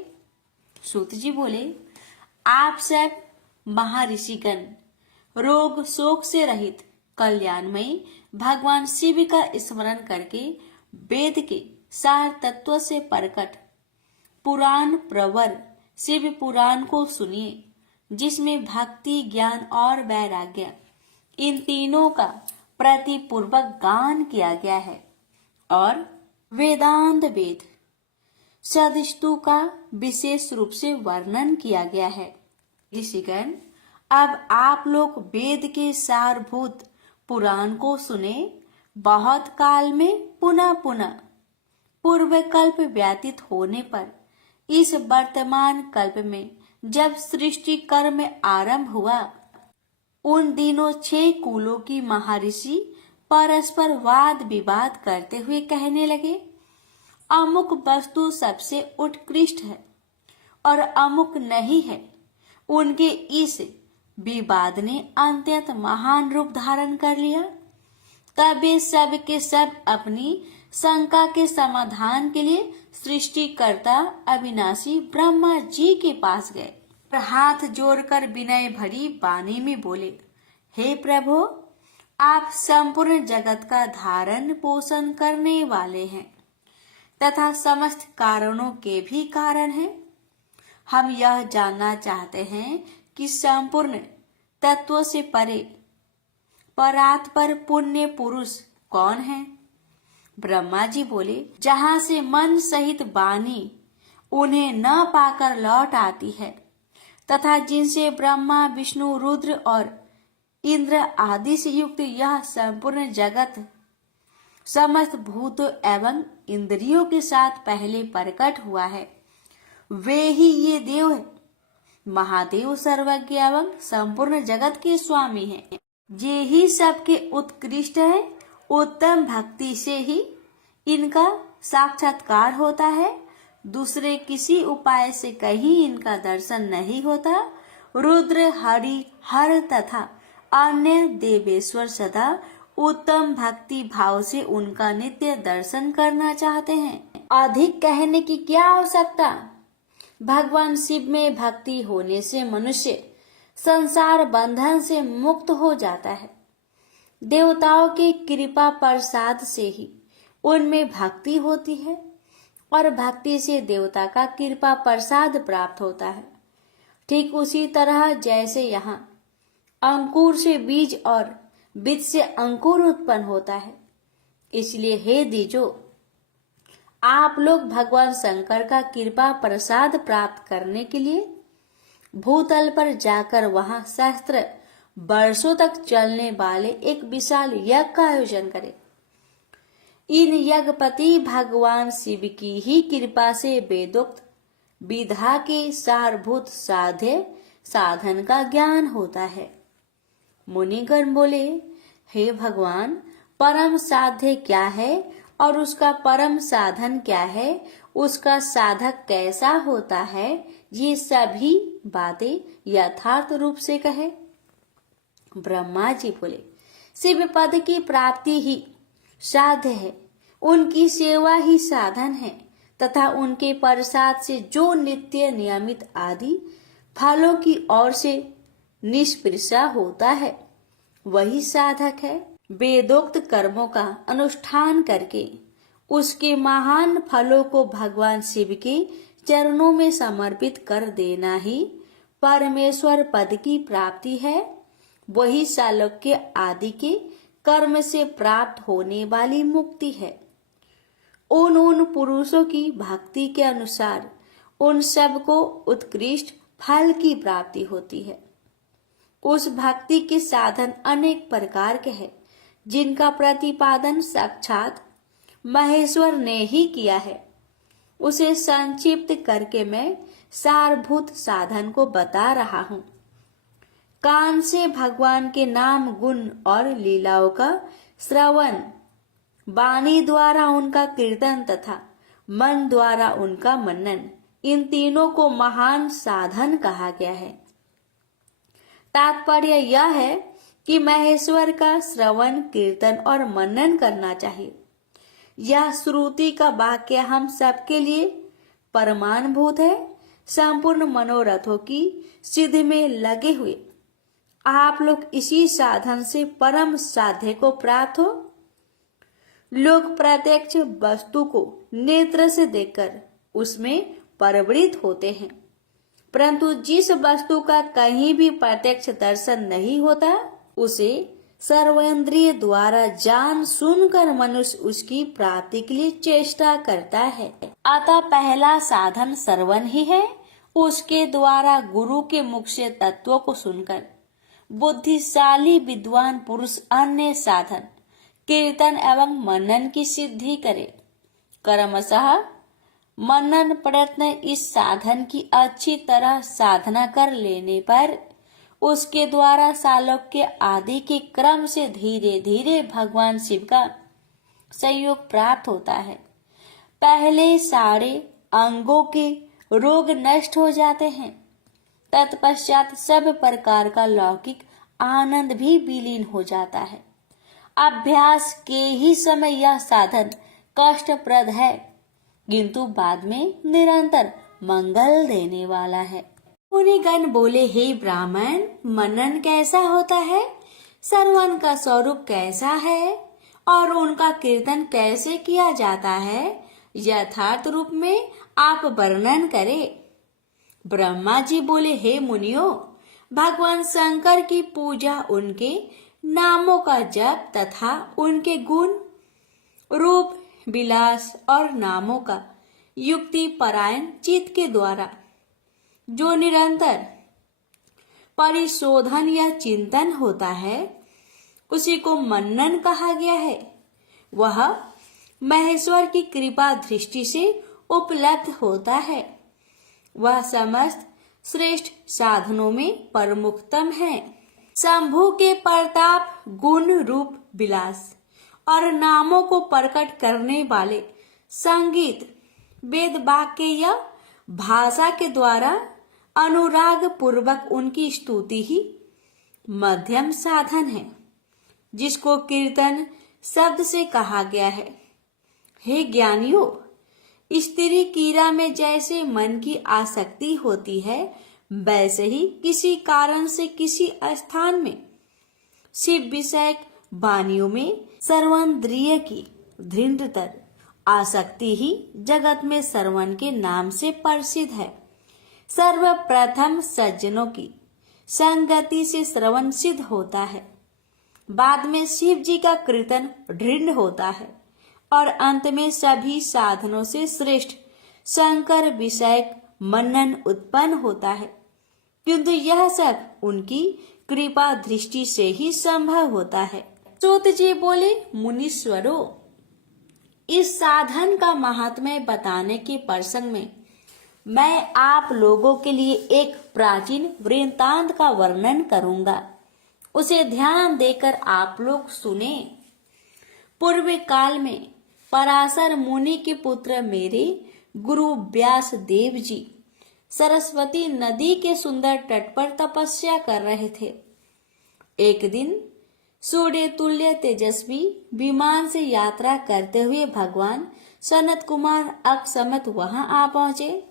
सूत जी बोले, आप सब महर्षिगण रोग शोक से रहित कल्याणमयी भगवान शिव का स्मरण करके वेद के सार तत्व से प्रकट पुराण प्रवर शिव पुराण को सुनिए, जिसमें भक्ति, ज्ञान और वैराग्य इन तीनों का प्रतिपूर्वक गान किया गया है और वेदांत वेद सदस्तु का विशेष रूप से वर्णन किया गया है। ऋषिगण, अब आप लोग वेद के सारभूत पुराण को सुने। बहुत काल में पुनः पुनः पूर्व कल्प व्यतीत होने पर इस वर्तमान कल्प में जब सृष्टि कर्म आरंभ हुआ, उन दिनों 6 कुलों की महर्षि परस्पर वाद विवाद करते हुए कहने लगे, अमुक वस्तु सबसे उत्कृष्ट है और अमुक नहीं है। उनके इस विवाद ने अत्यंत महान रूप धारण कर लिया। तब वे सब के सब अपनी शंका के समाधान के लिए सृष्टिकर्ता अविनाशी ब्रह्मा जी के पास गए और हाथ जोड़कर विनय भरी वाणी में बोले, हे प्रभु, आप संपूर्ण जगत का धारण पोषण करने वाले हैं तथा समस्त कारणों के भी कारण हैं। हम यह जानना चाहते हैं कि संपूर्ण तत्वों से परे परात्पर पुण्य पुरुष कौन है? ब्रह्मा जी बोले, जहाँ से मन सहित वाणी उन्हें न पाकर लौट आती है तथा जिनसे ब्रह्मा विष्णु रुद्र और इंद्र आदि से युक्त यह संपूर्ण जगत समस्त भूतों एवं इंद्रियों के साथ पहले प्रकट हुआ है, वे ही ये देव है। महादेव सर्वज्ञ एवं संपूर्ण जगत के स्वामी हैं। ये ही सबके उत्कृष्ट है। उत्तम भक्ति से ही इनका साक्षात्कार होता है। दूसरे किसी उपाय से कहीं इनका दर्शन नहीं होता। रुद्र, हरि, हर तथा अन्य देवेश्वर सदा उत्तम भक्ति भाव से उनका नित्य दर्शन करना चाहते हैं। अधिक कहने की क्या आवश्यकता? भगवान शिव में भक्ति होने से मनुष्य संसार बंधन से मुक्त हो जाता है। देवताओं के कृपा प्रसाद से ही उनमें भक्ति होती है और भक्ति से देवता का कृपा प्रसाद प्राप्त होता है। ठीक उसी तरह जैसे यहाँ अंकुर से बीज और बीज से अंकुर उत्पन्न होता है। इसलिए हे द्विजो, आप लोग भगवान शंकर का कृपा प्रसाद प्राप्त करने के लिए भूतल पर जाकर वहां सहस्त्र वर्षों तक चलने वाले एक विशाल यज्ञ का आयोजन करें। इन यज्ञपति भगवान शिव की ही कृपा से वेदोक्त विधा के सारभूत साध्य साधन का ज्ञान होता है। मुनिगण बोले, हे भगवान, परम साध्य क्या है और उसका परम साधन क्या है, उसका साधक कैसा होता है, ये सभी बातें यथार्थ रूप से कहे। ब्रह्मा जी बोले, शिव पद की प्राप्ति ही साध्य है, उनकी सेवा ही साधन है तथा उनके प्रसाद से जो नित्य नियमित आदि फलों की ओर से निष्पृषा होता है, वही साधक है। वेदोक्त कर्मों का अनुष्ठान करके उसके महान फलों को भगवान शिव के चरणों में समर्पित कर देना ही परमेश्वर पद की प्राप्ति है। वही सालोक्य आदि के कर्म से प्राप्त होने वाली मुक्ति है। उन पुरुषों की भक्ति के अनुसार उन सबको उत्कृष्ट फल की प्राप्ति होती है। उस भक्ति के साधन अनेक प्रकार के हैं, जिनका प्रतिपादन साक्षात महेश्वर ने ही किया है। उसे संक्षिप्त करके मैं सारभूत साधन को बता रहा हूँ। कान से भगवान के नाम, गुण और लीलाओं का श्रवण, वाणी द्वारा उनका कीर्तन तथा मन द्वारा उनका मनन, इन तीनों को महान साधन कहा गया है। तात्पर्य यह है कि महेश्वर का श्रवण, कीर्तन और मनन करना चाहिए। यह श्रुति का वाक्य हम सबके लिए परमाणभूत है। संपूर्ण मनोरथों की सिद्धि में लगे हुए आप लोग इसी साधन से परम साध्य को प्राप्त हो। लोग प्रत्यक्ष वस्तु को नेत्र से देखकर उसमें प्रवृत्त होते हैं, परंतु जिस वस्तु का कहीं भी प्रत्यक्ष दर्शन नहीं होता, उसे सर्वेंद्रिय द्वारा जान सुनकर मनुष्य उसकी प्राप्ति के लिए चेष्टा करता है। अतः पहला साधन श्रवण ही है। उसके द्वारा गुरु के मुख से तत्वों को सुनकर बुद्धिशाली विद्वान पुरुष अन्य साधन कीर्तन एवं मनन की सिद्धि करे। क्रमशः मनन प्रयत्न इस साधन की अच्छी तरह साधना कर लेने पर उसके द्वारा सालोक्य आदि के क्रम से धीरे धीरे भगवान शिव का सहयोग प्राप्त होता है। पहले सारे अंगों के रोग नष्ट हो जाते हैं, तत्पश्चात सब प्रकार का लौकिक आनंद भी विलीन हो जाता है। अभ्यास के ही समय यह साधन कष्टप्रद है, किंतु बाद में निरंतर मंगल देने वाला है। मुनिगण बोले, हे ब्राह्मण, मनन कैसा होता है, श्रवण का स्वरूप कैसा है और उनका कीर्तन कैसे किया जाता है, यथार्थ रूप में आप वर्णन करें। ब्रह्मा जी बोले, हे मुनियों, भगवान शंकर की पूजा उनके नामों का जप तथा उनके गुण रूप विलास और नामों का युक्ति परायण चित्त के द्वारा जो निरंतर परिशोधन या चिंतन होता है, उसी को मनन कहा गया है। वह महेश्वर की कृपा दृष्टि से उपलब्ध होता है। वह समस्त श्रेष्ठ साधनों में प्रमुखतम है। शंभु के प्रताप गुण रूप विलास और नामों को प्रकट करने वाले संगीत वेद वाक्य या भाषा के द्वारा अनुराग पूर्वक उनकी स्तुति ही मध्यम साधन है, जिसको कीर्तन शब्द से कहा गया है। हे ज्ञानियों, स्त्री कीड़ा में जैसे मन की आसक्ति होती है, वैसे ही किसी कारण से किसी स्थान में शिव विषयक वाणियों में सर्वेंद्रिय की दृढ़तर आसक्ति ही जगत में श्रवण के नाम से प्रसिद्ध है। सर्वप्रथम सज्जनों की संगति से श्रवण सिद्ध होता है, बाद में शिव जी का कीर्तन दृढ़ होता है और अंत में सभी साधनों से श्रेष्ठ शंकर विषयक मनन उत्पन्न होता है, किंतु यह सब उनकी कृपा दृष्टि से ही संभव होता है। सूत जी बोले, मुनीश्वरों, इस साधन का महात्म्य बताने के प्रसंग में मैं आप लोगों के लिए एक प्राचीन वृत्तांत का वर्णन करूंगा, उसे ध्यान देकर आप लोग सुने। पूर्व काल में पराशर मुनि के पुत्र मेरे गुरु व्यास देव जी सरस्वती नदी के सुंदर तट पर तपस्या कर रहे थे। एक दिन सूर्य तुल्य तेजस्वी विमान से यात्रा करते हुए भगवान सनत कुमार अकस्मात वहां आ पहुंचे।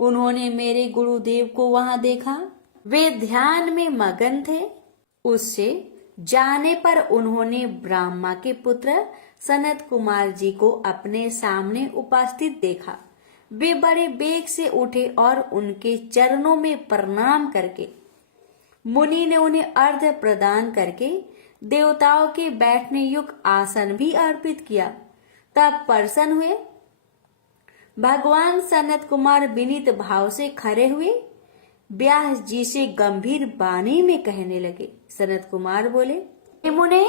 उन्होंने मेरे गुरुदेव को वहां देखा। वे ध्यान में मगन थे। उससे जाने पर उन्होंने ब्रह्मा के पुत्र सनत कुमार जी को अपने सामने उपस्थित देखा। वे बड़े वेग से उठे और उनके चरणों में प्रणाम करके मुनि ने उन्हें अर्घ्य प्रदान करके देवताओं के बैठने योग्य आसन भी अर्पित किया। तब प्रसन्न हुए। भगवान सनत कुमार विनीत भाव से खड़े हुए व्यास जी से गंभीर वाणी में कहने लगे। सनत कुमार बोले, हे मुने,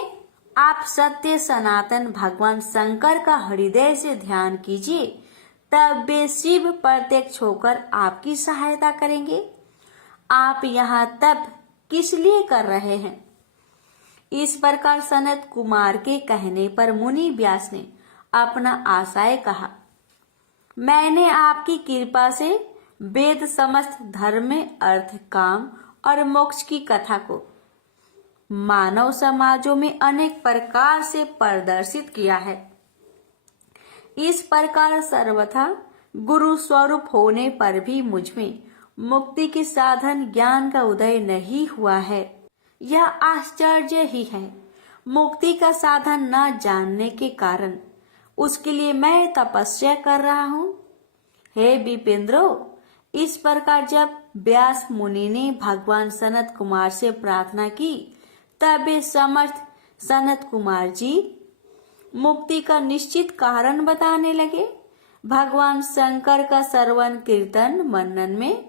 आप सत्य सनातन भगवान शंकर का हृदय से ध्यान कीजिए, तब वे शिव प्रत्यक्ष होकर आपकी सहायता करेंगे। आप यहाँ तप किस लिए कर रहे हैं? इस प्रकार सनत कुमार के कहने पर मुनि व्यास ने अपना आशय कहा। मैंने आपकी कृपा से वेद समस्त धर्म में अर्थ, काम और मोक्ष की कथा को मानव समाजों में अनेक प्रकार से प्रदर्शित किया है। इस प्रकार सर्वथा गुरु स्वरूप होने पर भी मुझमें मुक्ति के साधन ज्ञान का उदय नहीं हुआ है। यह आश्चर्य ही है। मुक्ति का साधन न जानने के कारण उसके लिए मैं तपस्या कर रहा हूँ। हे विपेंद्रो, इस प्रकार जब व्यास मुनि ने भगवान सनत कुमार से प्रार्थना की, तब वे समर्थ सनत कुमार जी मुक्ति का निश्चित कारण बताने लगे। भगवान शंकर का श्रवण कीर्तन मनन में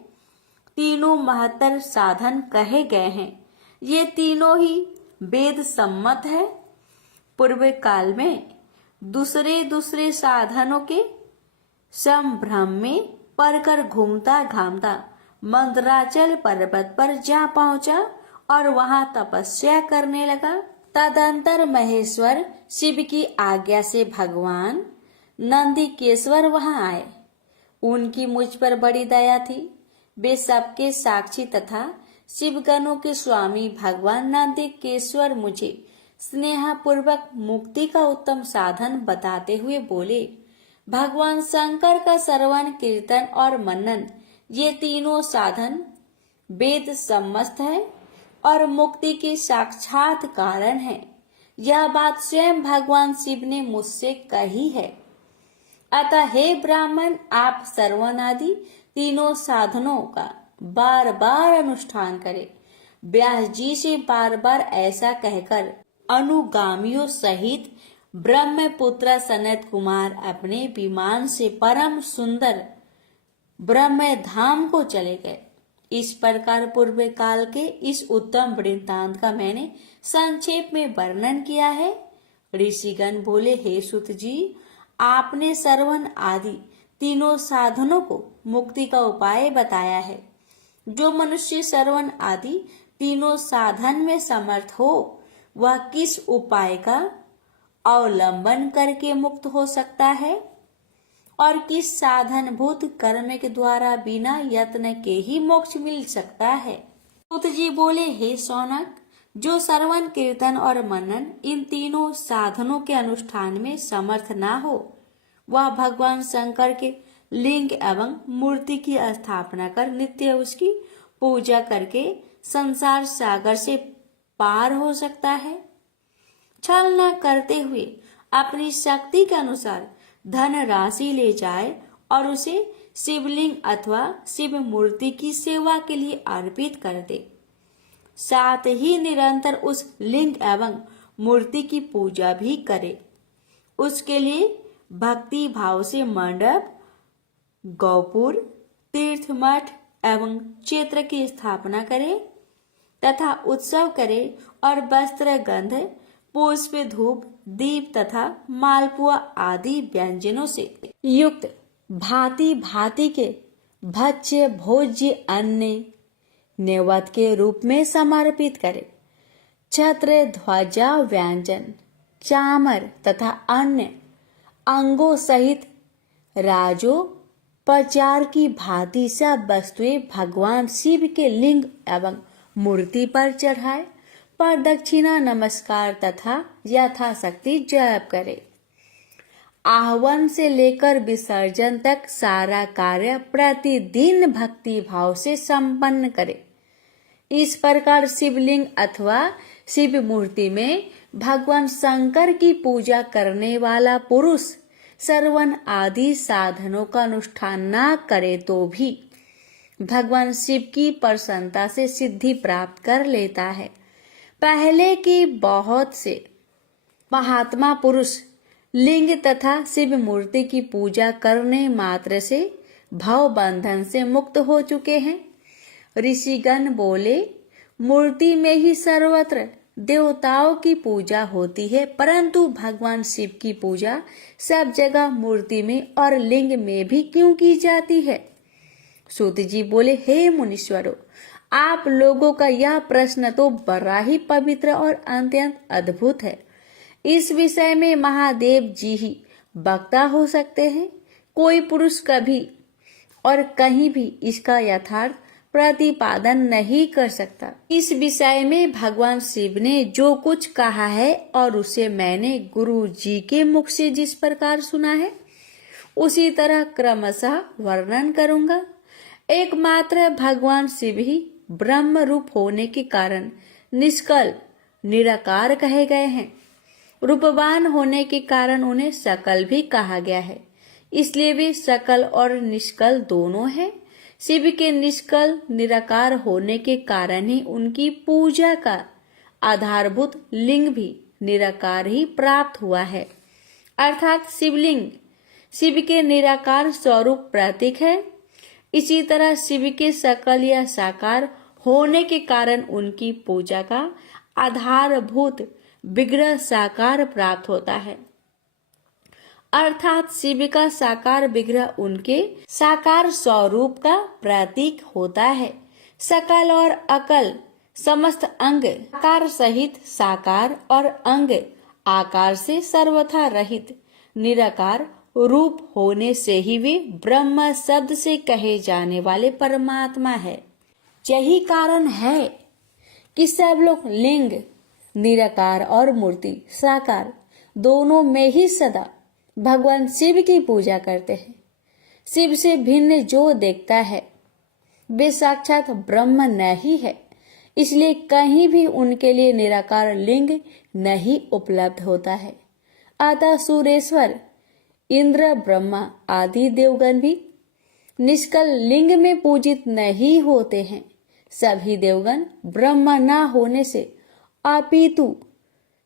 तीनों महत्तर साधन कहे गए हैं। ये तीनों ही वेद सम्मत है। पूर्व काल में दूसरे साधनों के संभ्रम में पड़कर घूमता घामता मंदराचल पर्वत पर जा पहुंचा और वहां तपस्या करने लगा। तदंतर महेश्वर शिव की आज्ञा से भगवान नंदीकेश्वर वहां आए। उनकी मुझ पर बड़ी दया थी। वे सबके साक्षी तथा शिवगणों के स्वामी भगवान नंदीकेश्वर मुझे स्नेहपूर्वक मुक्ति का उत्तम साधन बताते हुए बोले, भगवान शंकर का श्रवण कीर्तन और मनन ये तीनों साधन वेद सम्मत है और मुक्ति के साक्षात कारण है। यह बात स्वयं भगवान शिव ने मुझसे कही है। अतः हे ब्राह्मण, आप श्रवण आदि तीनों साधनों का बार बार अनुष्ठान करें। व्यास जी से बार बार ऐसा कहकर अनुगामियों सहित ब्रह्मपुत्र सनत कुमार अपने विमान से परम सुंदर ब्रह्म धाम को चले गए। इस प्रकार पूर्व काल के इस उत्तम वृत्तांत का मैंने संक्षेप में वर्णन किया है। ऋषिगण बोले, हे सुत जी, आपने श्रवण आदि तीनों साधनों को मुक्ति का उपाय बताया है। जो मनुष्य श्रवण आदि तीनों साधन में समर्थ हो, वह किस उपाय का अवलंबन करके मुक्त हो सकता है और किस साधन भूत कर्म के द्वारा बिना यत्न के ही मोक्ष मिल सकता है। सुत जी बोले, हे शौनक, जो श्रवण कीर्तन और मनन इन तीनों साधनों के अनुष्ठान में समर्थ ना हो, वह भगवान शंकर के लिंग एवं मूर्ति की स्थापना कर नित्य उसकी पूजा करके संसार सागर से पार हो सकता है। छल न करते हुए अपनी शक्ति के अनुसार धन राशि ले जाए और उसे शिवलिंग अथवा शिव मूर्ति की सेवा के लिए अर्पित कर दे। साथ ही निरंतर उस लिंग एवं मूर्ति की पूजा भी करे। उसके लिए भक्ति भाव से मंडप, गौपुर, तीर्थ मठ एवं क्षेत्र की स्थापना करे तथा उत्सव करे और वस्त्र, गंध, पुष्प, धूप, दीप तथा मालपुआ आदि व्यंजनों से युक्त भांति भांति के भक्ष्य भोज्य अन्न नैवेद्य के रूप में समर्पित करे। छत्र, ध्वजा, व्यंजन, चामर तथा अन्य अंगों सहित राजोपचार की भांति सब वस्तुएं भगवान शिव के लिंग एवं मूर्ति पर चढ़ाए, प्रदक्षिणा, नमस्कार तथा यथाशक्ति जप करे। आह्वान से लेकर विसर्जन तक सारा कार्य प्रतिदिन भक्ति भाव से संपन्न करे। इस प्रकार शिवलिंग अथवा शिव मूर्ति में भगवान शंकर की पूजा करने वाला पुरुष श्रवण आदि साधनों का अनुष्ठान न करे तो भी भगवान शिव की प्रसन्नता से सिद्धि प्राप्त कर लेता है। पहले की बहुत से महात्मा पुरुष लिंग तथा शिव मूर्ति की पूजा करने मात्र से भव बंधन से मुक्त हो चुके हैं। ऋषिगण बोले, मूर्ति में ही सर्वत्र देवताओं की पूजा होती है, परंतु भगवान शिव की पूजा सब जगह मूर्ति में और लिंग में भी क्यों की जाती है? सूत जी बोले, हे मुनीश्वरों, आप लोगों का यह प्रश्न तो बड़ा ही पवित्र और अत्यंत अद्भुत है। इस विषय में महादेव जी ही वक्ता हो सकते हैं। कोई पुरुष कभी और कहीं भी इसका यथार्थ प्रतिपादन नहीं कर सकता। इस विषय में भगवान शिव ने जो कुछ कहा है और उसे मैंने गुरु जी के मुख से जिस प्रकार सुना है, उसी तरह क्रमशः वर्णन करूंगा। एकमात्र भगवान शिव ही ब्रह्म रूप होने के कारण निष्कल निराकार कहे गए हैं। रूपवान होने के कारण उन्हें सकल भी कहा गया है, इसलिए वे सकल और निष्कल दोनों हैं। शिव के निष्कल निराकार होने के कारण ही उनकी पूजा का आधारभूत लिंग भी निराकार ही प्राप्त हुआ है, अर्थात शिवलिंग शिव के निराकार स्वरूप प्रतीक है। इसी तरह शिव के सकल या साकार होने के कारण उनकी पूजा का आधारभूत विग्रह साकार प्राप्त होता है, अर्थात शिव का साकार विग्रह उनके साकार स्वरूप का प्रतीक होता है। सकल और अकल समस्त अंग आकार सहित साकार और अंग आकार से सर्वथा रहित निराकार रूप होने से ही वे ब्रह्म शब्द से कहे जाने वाले परमात्मा है। यही कारण है कि सब लोग लिंग निराकार और मूर्ति साकार दोनों में ही सदा भगवान शिव की पूजा करते हैं। शिव से भिन्न जो देखता है वे साक्षात ब्रह्म नहीं है, इसलिए कहीं भी उनके लिए निराकार लिंग नहीं उपलब्ध होता है। अतः सूरेश्वर इंद्र ब्रह्मा आदि देवगण भी निष्कल लिंग में पूजित नहीं होते हैं। सभी देवगण ब्रह्म न होने से अपितु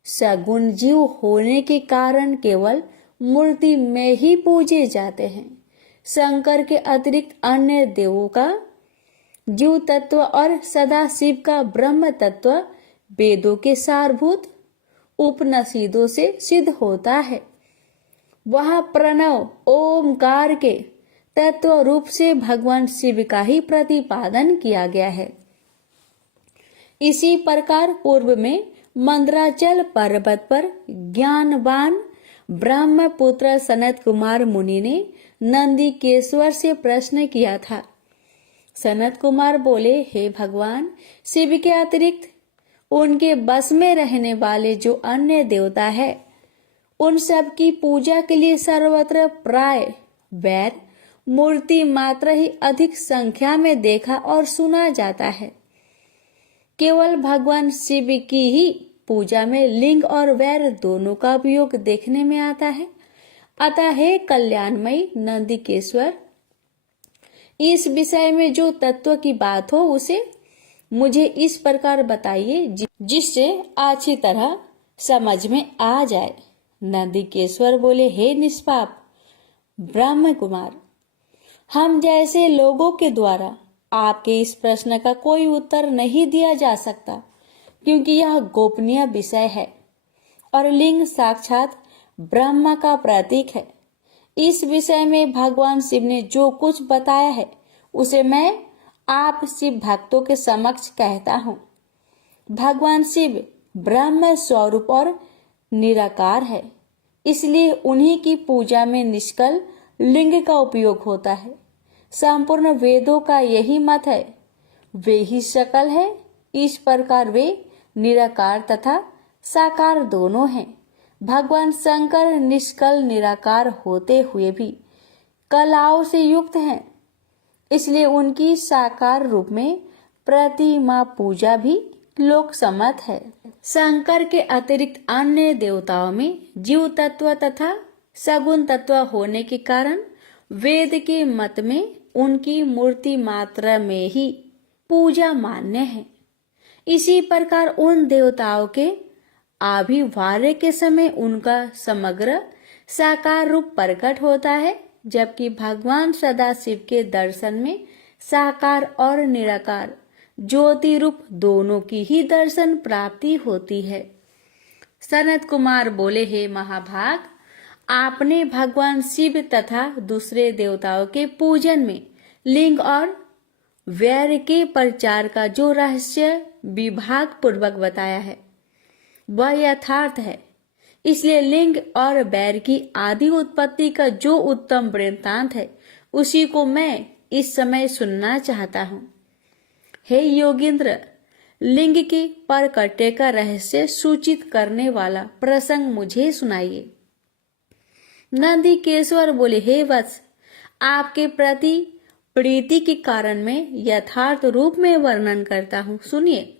सगुण जीव होने के कारण केवल मूर्ति में ही पूजे जाते हैं। शंकर के अतिरिक्त अन्य देवों का जीव तत्व और सदा शिव का ब्रह्म तत्व वेदों के सारभूत उपनिषदों से सिद्ध होता है। वह प्रणव ओमकार के तत्व रूप से भगवान शिव का ही प्रतिपादन किया गया है। इसी प्रकार पूर्व में मंदराचल पर्वत पर ज्ञानवान ब्रह्मपुत्र सनत कुमार मुनि ने नंदिकेश्वर से प्रश्न किया था। सनत कुमार बोले, हे भगवान, शिव के अतिरिक्त उनके बस में रहने वाले जो अन्य देवता है उन सब की पूजा के लिए सर्वत्र प्राय वैर मूर्ति मात्र ही अधिक संख्या में देखा और सुना जाता है। केवल भगवान शिव की ही पूजा में लिंग और वैर दोनों का उपयोग देखने में आता है। अतः हे कल्याणमयी नंदिकेश्वर, इस विषय में जो तत्व की बात हो उसे मुझे इस प्रकार बताइए जिससे अच्छी तरह समझ में आ जाए। नंदिकेश्वर बोले, हे निष्पाप ब्रह्म कुमार, हम जैसे लोगों के द्वारा आपके इस प्रश्न का कोई उत्तर नहीं दिया जा सकता, क्योंकि यह गोपनीय विषय है और लिंग साक्षात ब्रह्म का प्रतीक है। इस विषय में भगवान शिव ने जो कुछ बताया है उसे मैं आप शिव भक्तों के समक्ष कहता हूँ। भगवान शिव ब्रह्म स्वरूप और निराकार है, इसलिए उन्हीं की पूजा में निष्कल लिंग का उपयोग होता है। संपूर्ण वेदों का यही मत है, वे ही सकल है। इस प्रकार वे निराकार तथा साकार दोनों हैं। भगवान शंकर निष्कल निराकार होते हुए भी कलाओं से युक्त हैं, इसलिए उनकी साकार रूप में प्रतिमा पूजा भी लोक सम्मत है। शंकर के अतिरिक्त अन्य देवताओं में जीव तत्व तथा सगुण तत्व होने के कारण वेद के मत में उनकी मूर्ति मात्र में ही पूजा मान्य है। इसी प्रकार उन देवताओं के आविर्भाव के समय उनका समग्र साकार रूप प्रकट होता है, जबकि भगवान सदाशिव के दर्शन में साकार और निराकार ज्योति रूप दोनों की ही दर्शन प्राप्ति होती है। सनत कुमार बोले, हे महाभाग, आपने भगवान शिव तथा दूसरे देवताओं के पूजन में लिंग और वैर के प्रचार का जो रहस्य विभाग पूर्वक बताया है वह यथार्थ है। इसलिए लिंग और वैर की आदि उत्पत्ति का जो उत्तम वृत्तांत है उसी को मैं इस समय सुनना चाहता हूँ। हे योगींद्र, लिंग के परकटे का रहस्य सूचित करने वाला प्रसंग मुझे सुनाइए। नंदिकेश्वर बोले, हे वत्स, आपके प्रति प्रीति के कारण मैं यथार्थ रूप में वर्णन करता हूँ, सुनिए।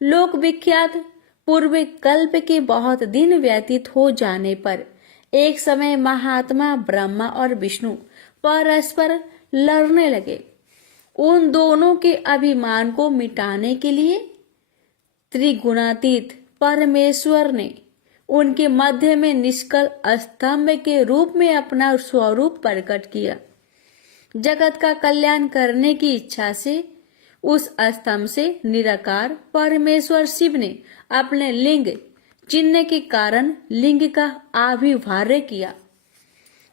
लोक विख्यात पूर्व कल्प के बहुत दिन व्यतीत हो जाने पर एक समय महात्मा ब्रह्मा और विष्णु परस्पर लड़ने लगे। उन दोनों के अभिमान को मिटाने के लिए त्रिगुणातीत परमेश्वर ने उनके मध्य में निष्कल स्तंभ के रूप में अपना स्वरूप प्रकट किया। जगत का कल्याण करने की इच्छा से उस स्तंभ से निराकार परमेश्वर शिव ने अपने लिंग चिन्ह के कारण लिंग का आविर्भाव किया।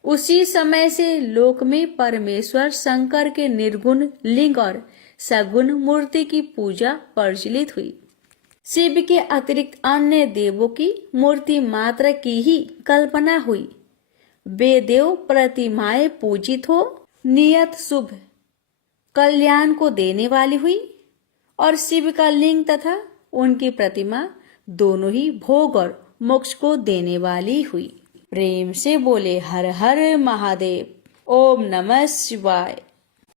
उसी समय से लोक में परमेश्वर शंकर के निर्गुण लिंग और सगुण मूर्ति की पूजा प्रचलित हुई। शिव के अतिरिक्त अन्य देवों की मूर्ति मात्र की ही कल्पना हुई। वे देव प्रतिमाएं पूजित हो नियत शुभ कल्याण को देने वाली हुई और शिव का लिंग तथा उनकी प्रतिमा दोनों ही भोग और मोक्ष को देने वाली हुई। प्रेम से बोले हर हर महादेव। ओम नमः शिवाय।